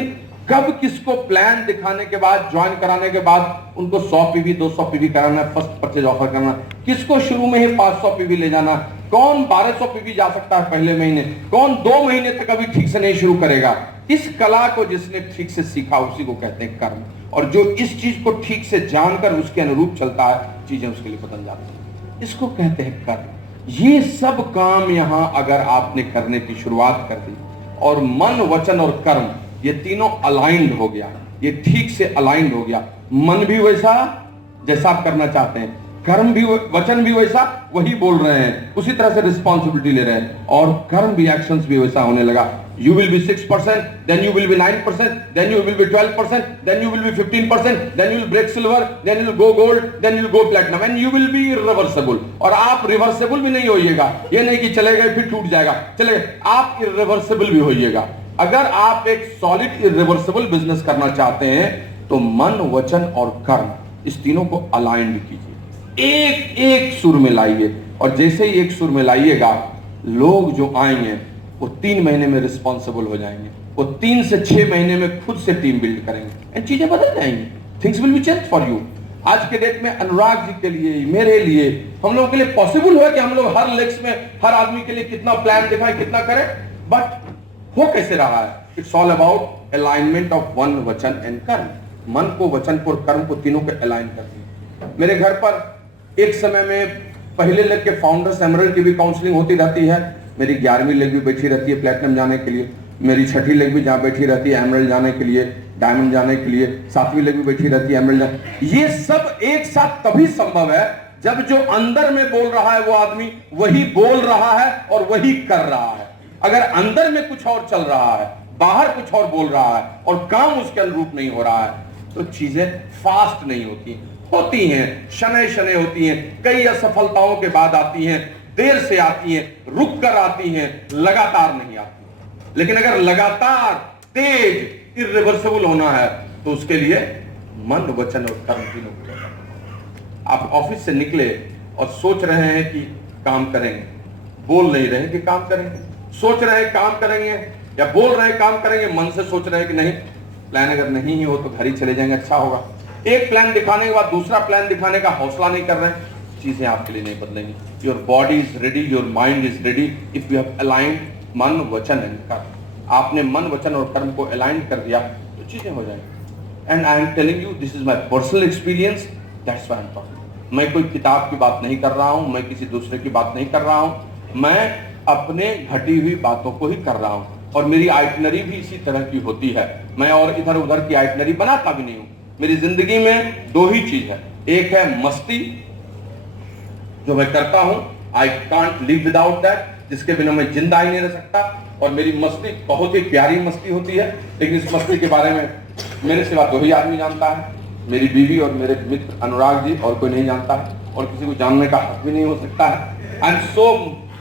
कब किसको प्लान दिखाने के बाद, ज्वाइन कराने के बाद उनको 100 पीवी 200 पीवी कराना, फर्स्ट परचेज ऑफर करना, किसको शुरू में ही 500 पीवी ले जाना, कौन 1200 पीवी जा सकता है पहले महीने, कौन 2 महीने तक अभी ठीक से नहीं शुरू करेगा, इस कला को जिसने ठीक से सीखा उसी को कहते हैं कर्म। और जो इस चीज को ठीक से जानकर उसके अनुरूप चलता है, चीजें उसके लिए बदल जाती हैं, इसको कहते हैं कर्म। ये सब काम यहां अगर आपने करने की शुरुआत कर दी और मन, वचन और कर्म ये तीनों अलाइंड हो गया, ये ठीक से अलाइंड हो गया, मन भी वैसा जैसा आप करना चाहते हैं, कर्म भी, वचन भी वैसा वही बोल रहे हैं, उसी तरह से रिस्पॉन्सिबिलिटी ले रहे हैं, और कर्म भी, एक्शंस भी वैसा होने लगा। You will be 6%, then you will be 9%, then you will be 12%, then you will be 15%, then you will break silver, then you will go gold, then you will go platinum, and you will be irreversible। और आप रिवर्सेबल भी नहीं होइएगा, ये नहीं कि चले गए फिर टूट जाएगा, चले गए, आप इर्रिवर्सिबल भी होइएगा। अगर आप एक सॉलिड इर्रिवर्सिबल बिजनेस करना चाहते हैं तो मन, वचन और कर्म इस तीनों को अलाइंड कीजिए, एक एक सुर में लाइए। और जैसे ही एक सुर में लाइएगा, लोग जो आएंगे वो 3 महीने में रिस्पॉन्सिबल हो जाएंगे, वो 3 से 6 महीने में खुद से टीम बिल्ड करेंगे, एंड चीजें बदल जाएंगी। Things will be change for you. आज के डेट में अनुराग जी के लिए, मेरे लिए, हम लोगों के लिए पॉसिबल है कि हम लोग हर लेक्स में हर आदमी के लिए कितना प्लान दिखाएं, कितना करें, बट हो कैसे रहा है? It's all about alignment of one, वचन एंड कर्म, मन को, वचन को और कर्म को, तीनों को अलाइन करती है। मेरे घर पर एक समय में पहले लेग के फाउंडर्स एमरल्ड की भी काउंसलिंग होती रहती है, मेरी 11वीं लेग भी बैठी रहती है प्लेटिनम जाने के लिए, मेरी 6ठी लेग भी जहाँ बैठी रहती है एमरल्ड जाने के लिए, डायमंड जाने के लिए, 7वीं लेग भी बैठी रहती है एमरल्ड। ये सब एक साथ तभी संभव है जब जो अंदर में बोल रहा है वो आदमी वही बोल रहा है और वही कर रहा है। अगर अंदर में कुछ और चल रहा है, बाहर कुछ और बोल रहा है और काम उसके अनुरूप नहीं हो रहा है, तो चीजें फास्ट नहीं होती हैं, शनै शनै होती हैं, कई असफलताओं के बाद आती हैं, देर से आती हैं, रुक कर आती हैं, लगातार नहीं आती। लेकिन अगर लगातार तेज इर्रिवर्सिबल होना है तो उसके लिए मन, वचन और कर्म तीनों को करना। आप ऑफिस से निकले और सोच रहे हैं कि काम करेंगे, बोल नहीं रहे कि काम करेंगे, सोच रहे हैं काम करेंगे या बोल रहे हैं काम करेंगे, मन से सोच रहे हैं कि नहीं, प्लान अगर नहीं ही हो तो घर ही चले जाएंगे, अच्छा होगा। एक प्लान दिखाने के बाद दूसरा प्लान दिखाने का हौसला नहीं कर रहे, चीजें आपके लिए नहीं बदलेंगी। Your body is ready, your mind is ready if you have aligned मन, वचन एंड कर्म। आपने मन, वचन और कर्म को अलाइन कर दिया तो चीजें हो जाएंगी। And I am telling you, this is my personal experience, that's why I am talking. मैं कोई किताब की बात नहीं कर रहा हूं, मैं किसी दूसरे की बात नहीं कर रहा हूं, मैं अपने घटी हुई बातों को ही कर रहा हूं। और मेरी आइटनरी भी इसी तरह की होती है, मैं और इधर उधर की आइटनरी बनाता भी नहीं हूं। मेरी जिंदगी में दो ही चीज है, एक है मस्ती जो मैं करता हूं, I can't live without that, जिसके बिना मैं जिंदा ही नहीं रह सकता। और मेरी मस्ती बहुत ही प्यारी मस्ती होती है, लेकिन इस मस्ती के बारे में मेरे सिवा दो ही आदमी जानता है, मेरी बीवी और मेरे मित्र अनुराग जी, और कोई नहीं जानता है और किसी को जानने का हक भी नहीं हो सकता है। आई एम सो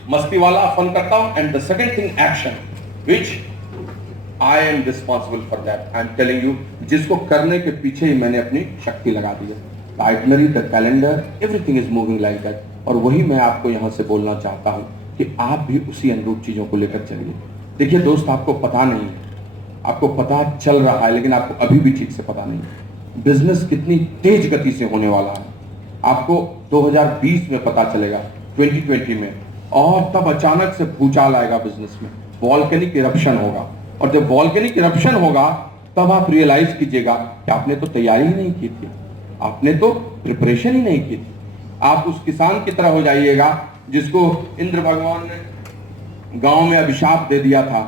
मस्ती वाला, फन करता हूं। And the second thing, action, which I am responsible for that. I am telling you, जिसको करने के पीछे ही मैंने अपनी शक्ति लगा दी है। The itinerary, the calendar, everything is moving like that. और वही मैं आपको यहाँ से बोलना चाहता हूँ कि आप भी उसी अनुरूप चीजों को लेकर चलिए। देखिए दोस्त, आपको पता नहीं, आपको पता चल रहा है लेकिन आपको अभी भी ठीक से पता नहीं बिजनेस कितनी तेज गति से होने वाला है। आपको 2020 में पता चलेगा, 2020 में, और तब अचानक से भूचाल आएगा बिजनेस में, वॉल्केनिक इरप्शन होगा। और जब वॉल्केनिक इरप्शन होगा तब आप रियलाइज कीजिएगा कि आपने तो तैयारी ही नहीं की थी, आपने तो प्रिपरेशन ही नहीं की थी। आप उस किसान की तरह हो जाइएगा जिसको इंद्र भगवान ने गांव में अभिशाप दे दिया था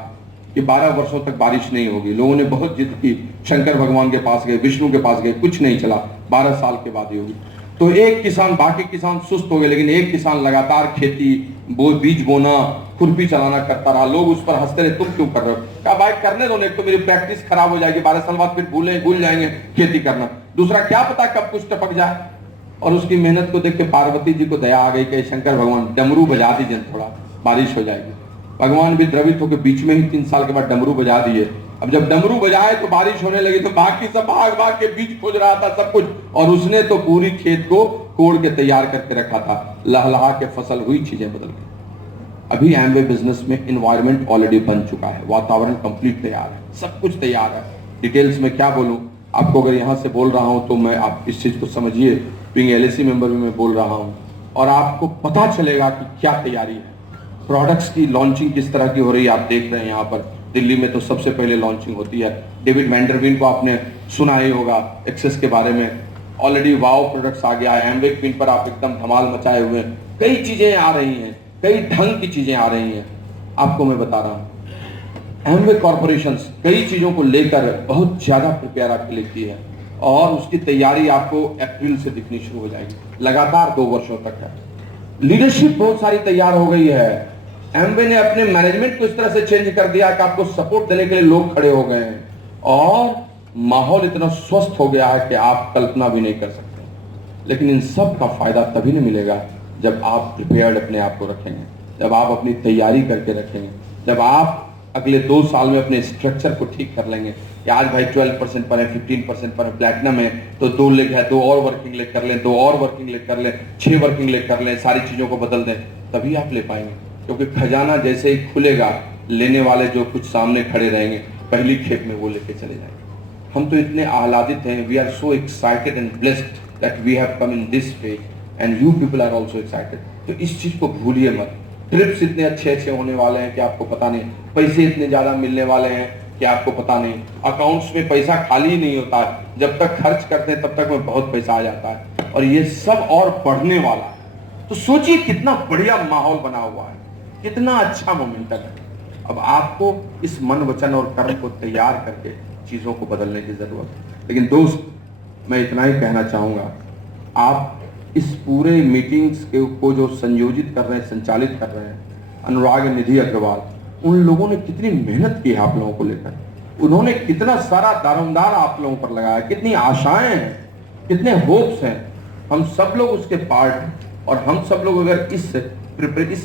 कि 12 वर्षों तक बारिश नहीं होगी। लोगों ने बहुत जिद की, शंकर भगवान के पास गए, विष्णु के पास गए, कुछ नहीं चला, 12 साल के बाद ही होगी। तो एक किसान, बाकी किसान सुस्त हो गए, लेकिन एक किसान लगातार खेती, बीज बोना, खुरपी चलाना करता रहा। लोग उस पर हंसते रहे, तुम क्यों कर रहे हो? कहा भाई करने दो, नहीं तो मेरी प्रैक्टिस खराब हो जाएगी, 12 साल बाद फिर भूल जाएंगे खेती करना। दूसरा, क्या पता कब कुछ टपक जाए। और उसकी मेहनत को देख के पार्वती जी को दया आ गई कि शंकर भगवान डमरू बजा दीजिए, थोड़ा बारिश हो जाएगी। भगवान भी द्रवित होकर बीच में ही 3 साल के बाद डमरू बजा दिए। अब जब डमरू बजाए तो बारिश होने लगी, तो बाकी सब भाग भाग के बीज खोज रहा था सब कुछ, और उसने तो पूरी खेत को कोड़ के तैयार करके रखा था, लहलहा के फसल हुई, चीजें बदल गई। अभी एमवे बिजनेस में एनवायरनमेंट ऑलरेडी बन चुका है, वातावरण कंप्लीट तैयार है, सब कुछ तैयार है। डिटेल्स में क्या बोलूं आपको, अगर यहां से बोल रहा हूं तो मैं, आप इस चीज को समझिए, बीइंग एलएसी मेंबर भी मैं बोल रहा हूं, और आपको पता चलेगा कि क्या तैयारी है। प्रोडक्ट्स की लॉन्चिंग किस तरह की हो रही है, आप देख रहे हैं। यहाँ पर दिल्ली में तो सबसे पहले लॉन्चिंग होती है। डेविड वैंडरविन को आपने सुना ही होगा एक्सेस के बारे में, ऑलरेडी वाओ प्रोडक्ट्स आ गया है। एमवे क्वीन पर आप एकदम धमाल मचाए हुए हैं, कई चीजें आ रही हैं, कई ढंग की चीजें आ रही हैं। आपको मैं बता रहा हूं, एमवे कॉर्पोरेशन कई चीजों को लेकर बहुत ज्यादा प्रिपेयर आपके लिए की है, और उसकी तैयारी आपको अप्रैल से दिखनी शुरू हो जाएगी, लगातार 2 वर्षों तक है। लीडरशिप बहुत सारी तैयार हो गई है। एमवे ने अपने मैनेजमेंट को इस तरह से चेंज कर दिया कि आपको सपोर्ट देने के लिए लोग खड़े हो गए हैं, और माहौल इतना स्वस्थ हो गया है कि आप कल्पना भी नहीं कर सकते। लेकिन इन सब का फायदा तभी नहीं मिलेगा जब आप प्रिपेयर्ड अपने आप को रखेंगे, जब आप अपनी तैयारी करके रखेंगे, जब आप अगले 2 साल में अपने स्ट्रक्चर को ठीक कर लेंगे कि आज भाई 12% पर है, 15% पर है, प्लैटिनम है, तो 2 लेग है, 2 और वर्किंग लेग कर लें, 2 और वर्किंग लेग कर लें, 6 वर्किंग लेग कर लें, सारी चीजों को बदल दें, तभी आप ले पाएंगे। क्योंकि खजाना जैसे ही खुलेगा, लेने वाले जो कुछ सामने खड़े रहेंगे, पहली खेप में वो लेके चले जाएंगे। हम तो इतने आह्लादित हैं, we are so excited and blessed that we have come in this phase and you people are also excited. तो इस चीज को भूलिए मत। ट्रिप्स इतने अच्छे होने वाले हैं कि आपको पता नहीं, पैसे इतने ज्यादा मिलने वाले हैं कि कि आपको पता नहीं। अकाउंट्स में पैसा खाली नहीं होता है, जब तक खर्च करते हैं तब तक में बहुत पैसा आ जाता है, और ये सब और बढ़ने वाला है। तो सोचिए कितना बढ़िया माहौल बना हुआ है, कितना अच्छा मोमेंटम है। अब आपको इस मन वचन और कर्म को तैयार करके चीजों को बदलने की जरूरत है। लेकिन दोस्त, मैं इतना ही कहना चाहूंगा, आप इस पूरे मीटिंग्स को जो संयोजित कर रहे हैं, संचालित कर रहे हैं, अनुराग निधि अग्रवाल, उन लोगों ने कितनी मेहनत की है आप लोगों को लेकर। उन्होंने कितना सारा दारोमदार आप लोगों पर लगाया, कितनी आशाएं हैं, कितने होप्स हैं। हम सब लोग उसके पार्ट हैं, और हम सब लोग अगर इस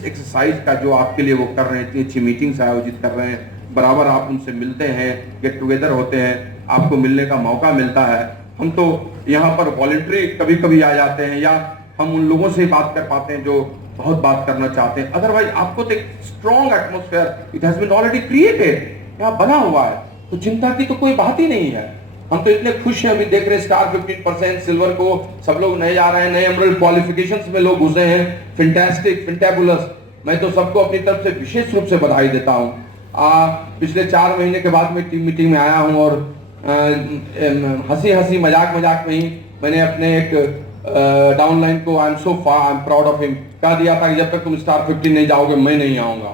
एक्सरसाइज का जो आपके लिए वो कर रहे हैं, इतनी अच्छी मीटिंग्स आयोजित कर रहे हैं, बराबर आप उनसे मिलते हैं, गेट टुगेदर होते हैं, आपको मिलने का मौका मिलता है। हम तो यहाँ पर वॉलंटरी कभी कभी आ जाते हैं, या हम उन लोगों से बात कर पाते हैं जो बहुत बात करना चाहते हैं। अदरवाइज आपको तो एक strong atmosphere it has been already created, यहाँ बना हुआ है, तो चिंता की तो कोई बात ही नहीं है। हम तो इतने खुश हैं, अभी देख रहे हैं स्टार 15% सिल्वर को सब लोग नए जा रहे हैं, नए एमरल्ड क्वालिफिकेशंस में लोग घुसे हैं। Fantastic, fantabulous. मैं तो सबको अपनी तरफ से विशेष रूप से बधाई देता हूँ। पिछले 4 महीने के बाद मैं टीम मीटिंग में आया हूँ, और हंसी मजाक में ही मैंने अपने एक डाउनलाइन को I am proud of him कह दिया था कि जब तक तुम स्टार 15 नहीं जाओगे मैं नहीं आऊंगा।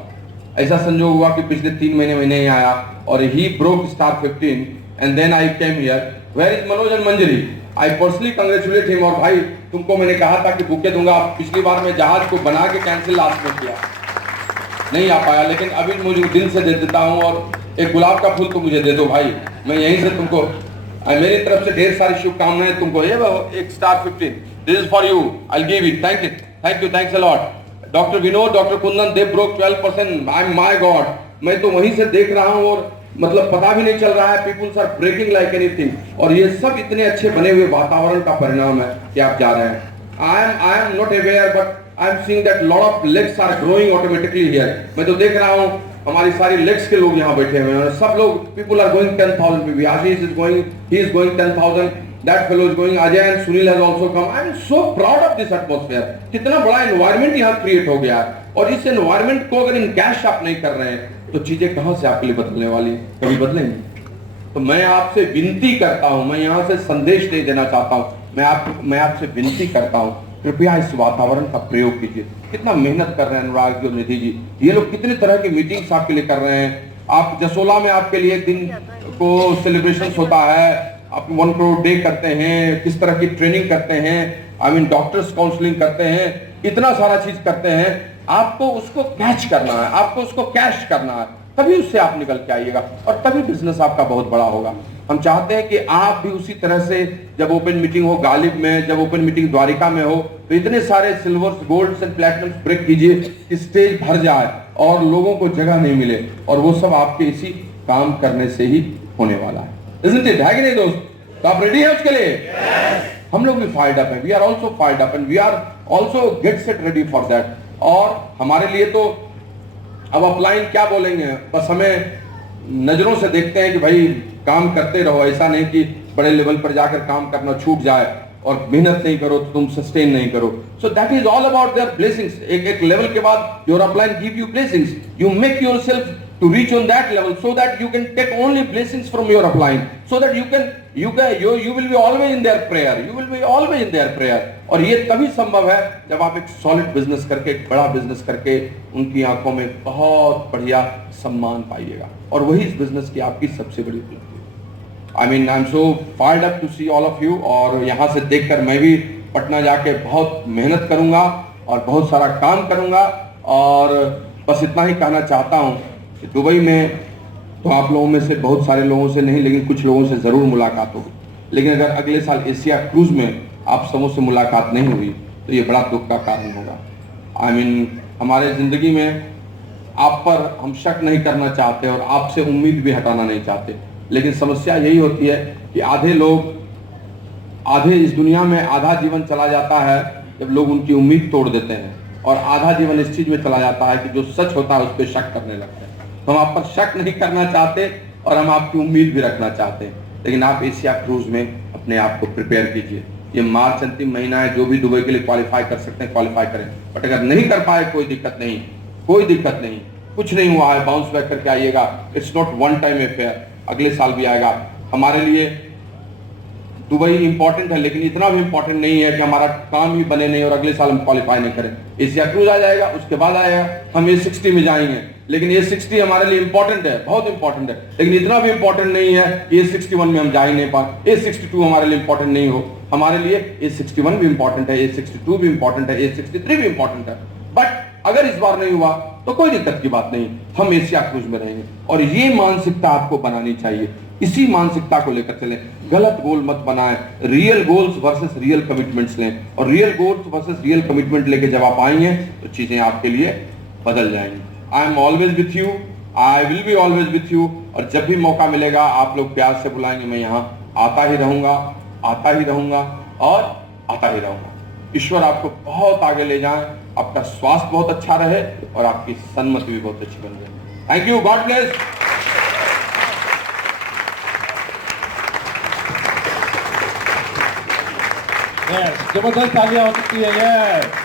ऐसा संजोग हुआ कि पिछले 3 महीने में नहीं आया, और he broke star 15 and then I came here. Where is Manoj and Manjari? I personally congratulate him. और भाई, तुमको मैंने कहा था कि बुके दूंगा, पिछली बार मैं जहाज को बना के कैंसिल लास्ट में किया, नहीं आ पाया, लेकिन अभी मुझे दिल से दे देता हूँ, और एक गुलाब का फूल तो मुझे दे दो भाई, मैं यहीं से तुमको मेरी तरफ से ढेर सारी शुभकामनाएं तुमको। ये एक star 15, this is for you, I will give it. Thank you, thanks a lot. Doctor Vinod, doctor Kundan, they broke 12%। I am my God, मैं तो वहीं से देख रहा हूँ, और मतलब पता भी नहीं चल रहा है, peoples are breaking like anything. और ये सब इतने अच्छे बने हुए वातावरण का परिणाम है कि आप जा रहे हैं। I am not aware, but I am seeing that lot of legs are growing automatically here. मैं तो देख रहा हूँ हमारी सारी लेग्स के लोग यहाँ बैठे हुए हैं, सब लोग, people are going 10,000। Ashish is going, he is going 10,000, that fellow is going, Ajay and Sunil has also come. I am so proud of this atmosphere. कितना बड़ा एनवायरनमेंट यहाँ क्रिएट हो गया है, और इस एनवायरनमेंट को अगर इनकैश आप नहीं कर रहे हैं तो चीजें कहां से आपके लिए बदलने वाली, कभी बदलेंगी? तो मैं आपसे विनती करता हूं, मैं यहाँ से संदेश नहीं देना चाहता हूं, मैं आपसे विनती करता हूं, कृपया इस वातावरण का प्रयोग कीजिए। कितना मेहनत कर रहे हैं अनुराग जी और निधि जी, ये लोग कितने तरह की मीटिंग्स आपके लिए कर रहे हैं। आप जसोला में आपके लिए एक दिन को सेलिब्रेशन होता है, आप 1 करोड़ डे करते हैं, किस तरह की ट्रेनिंग करते हैं, आई मीन डॉक्टर्स काउंसलिंग करते हैं, इतना सारा चीज करते हैं। आपको उसको कैच करना है, आपको उसको कैश करना है, तभी उससे आप निकल के आइएगा, और तभी बिजनेस आपका बहुत बड़ा होगा। हम चाहते हैं कि आप भी उसी तरह से, जब ओपन मीटिंग हो गालिब में, जब ओपन मीटिंग द्वारिका में हो, तो इतने सारे सिल्वर्स, गोल्ड्स एंड प्लैटिनम्स ब्रेक कीजिए कि स्टेज भर जाए और लोगों को जगह नहीं मिले, और वो सब आपके इसी काम करने से ही होने वाला है। Isn't it? है कि नहीं दोस्त? तो आप रेडी हैं उसके लिए? हम लोग भी फायर्ड अप हैं, we are also fired up and we are also get set ready for that. और हमारे लिए तो अब अपलाइन क्या बोलेंगे, बस हमें नजरों से देखते हैं कि भाई काम करते रहो, ऐसा नहीं कि बड़े लेवल पर जाकर काम करना छूट जाए और मेहनत नहीं करो तो तुम सस्टेन नहीं करो। So that is all about their blessings. एक लेवल के बाद your upline give you blessings, you make yourself to reach on that level so that you can take only blessings from your upline, so that you will be always in their prayer, you will be always in their prayer। और ये तभी संभव है जब आप एक सॉलिड बिजनेस करके, एक बड़ा बिजनेस करके उनकी आंखों में बहुत बढ़िया सम्मान पाइएगा, और वही इस बिजनेस की आपकी सबसे बड़ी उपलब्धि है। I mean I am so fired up to see all of you, और यहाँ से देखकर मैं भी पटना जाके बहुत मेहनत करूंगा और बहुत सारा काम करूंगा। और बस इतना ही कहना चाहता हूँ, दुबई में तो आप लोगों में से बहुत सारे लोगों से नहीं, लेकिन कुछ लोगों से जरूर मुलाकात होगी। लेकिन अगर अगले साल एशिया क्रूज में आप सबों से मुलाकात नहीं हुई तो ये बड़ा दुख का कारण होगा। आई मीन हमारे जिंदगी में आप पर हम शक नहीं करना चाहते और आपसे उम्मीद भी हटाना नहीं चाहते, लेकिन समस्या यही होती है कि आधे इस दुनिया में आधा जीवन चला जाता है जब लोग उनकी उम्मीद तोड़ देते हैं, और आधा जीवन इस चीज में चला जाता है कि जो सच होता है उस पर शक करने लगते हैं। तो हम आप पर शक नहीं करना चाहते और हम आपकी उम्मीद भी रखना चाहते हैं, लेकिन आप एशिया क्रूज में अपने आप को प्रिपेयर कीजिए। ये मार्च अंतिम महीना है, जो भी दुबई के लिए क्वालिफाई कर सकते हैं क्वालिफाई करें, बट अगर नहीं कर पाए कोई दिक्कत नहीं, कोई दिक्कत नहीं, कुछ नहीं हुआ है, बाउंस बैक करके आइएगा। It's not one time affair, अगले साल भी आएगा। हमारे लिए दुबई इंपॉर्टेंट है, लेकिन इतना भी इंपॉर्टेंट नहीं है कि हमारा काम ही बने नहीं और अगले साल हम क्वालिफाई नहीं करें। एशिया क्रूज आ जाएगा, उसके बाद आएगा हम A60 में जाएंगे, लेकिन A60 हमारे लिए इंपॉर्टेंट है, बहुत इंपॉर्टेंट है, लेकिन इतना भी इंपॉर्टेंट नहीं है कि A61 में हम जा ही नहीं पाए। A62 हमारे लिए इंपॉर्टेंट नहीं हो, हमारे लिए A61 भी इंपॉर्टेंट है, A62 भी इंपॉर्टेंट है, A63 भी इंपॉर्टेंट है। बट अगर इस बार नहीं हुआ तो कोई दिक्कत की बात नहीं, हम एशिया क्रूज में रहेंगे। और ये मानसिकता आपको बनानी चाहिए, इसी मानसिकता को लेकर चलें, गलत गोल मत बनाएं, real goals versus real commitments लें, और real goals versus real commitment लेके जब आप आएंगे तो चीजें आपके लिए बदल जाएंगी। I am always with you, I will be always with you, और जब भी मौका मिलेगा आप लोग प्यार से बुलाएंगे, मैं यहाँ आता ही रहूंगा, आता ही रहूंगा और आता ही रहूंगा। ईश्वर आपको बहुत आगे ले जाए, आपका स्वास्थ्य बहुत अच्छा रहे और आपकी सन्मति भी बहुत अच्छी बन जाए। Thank you, God bless. जबरदस्त तालियां हो सकती है।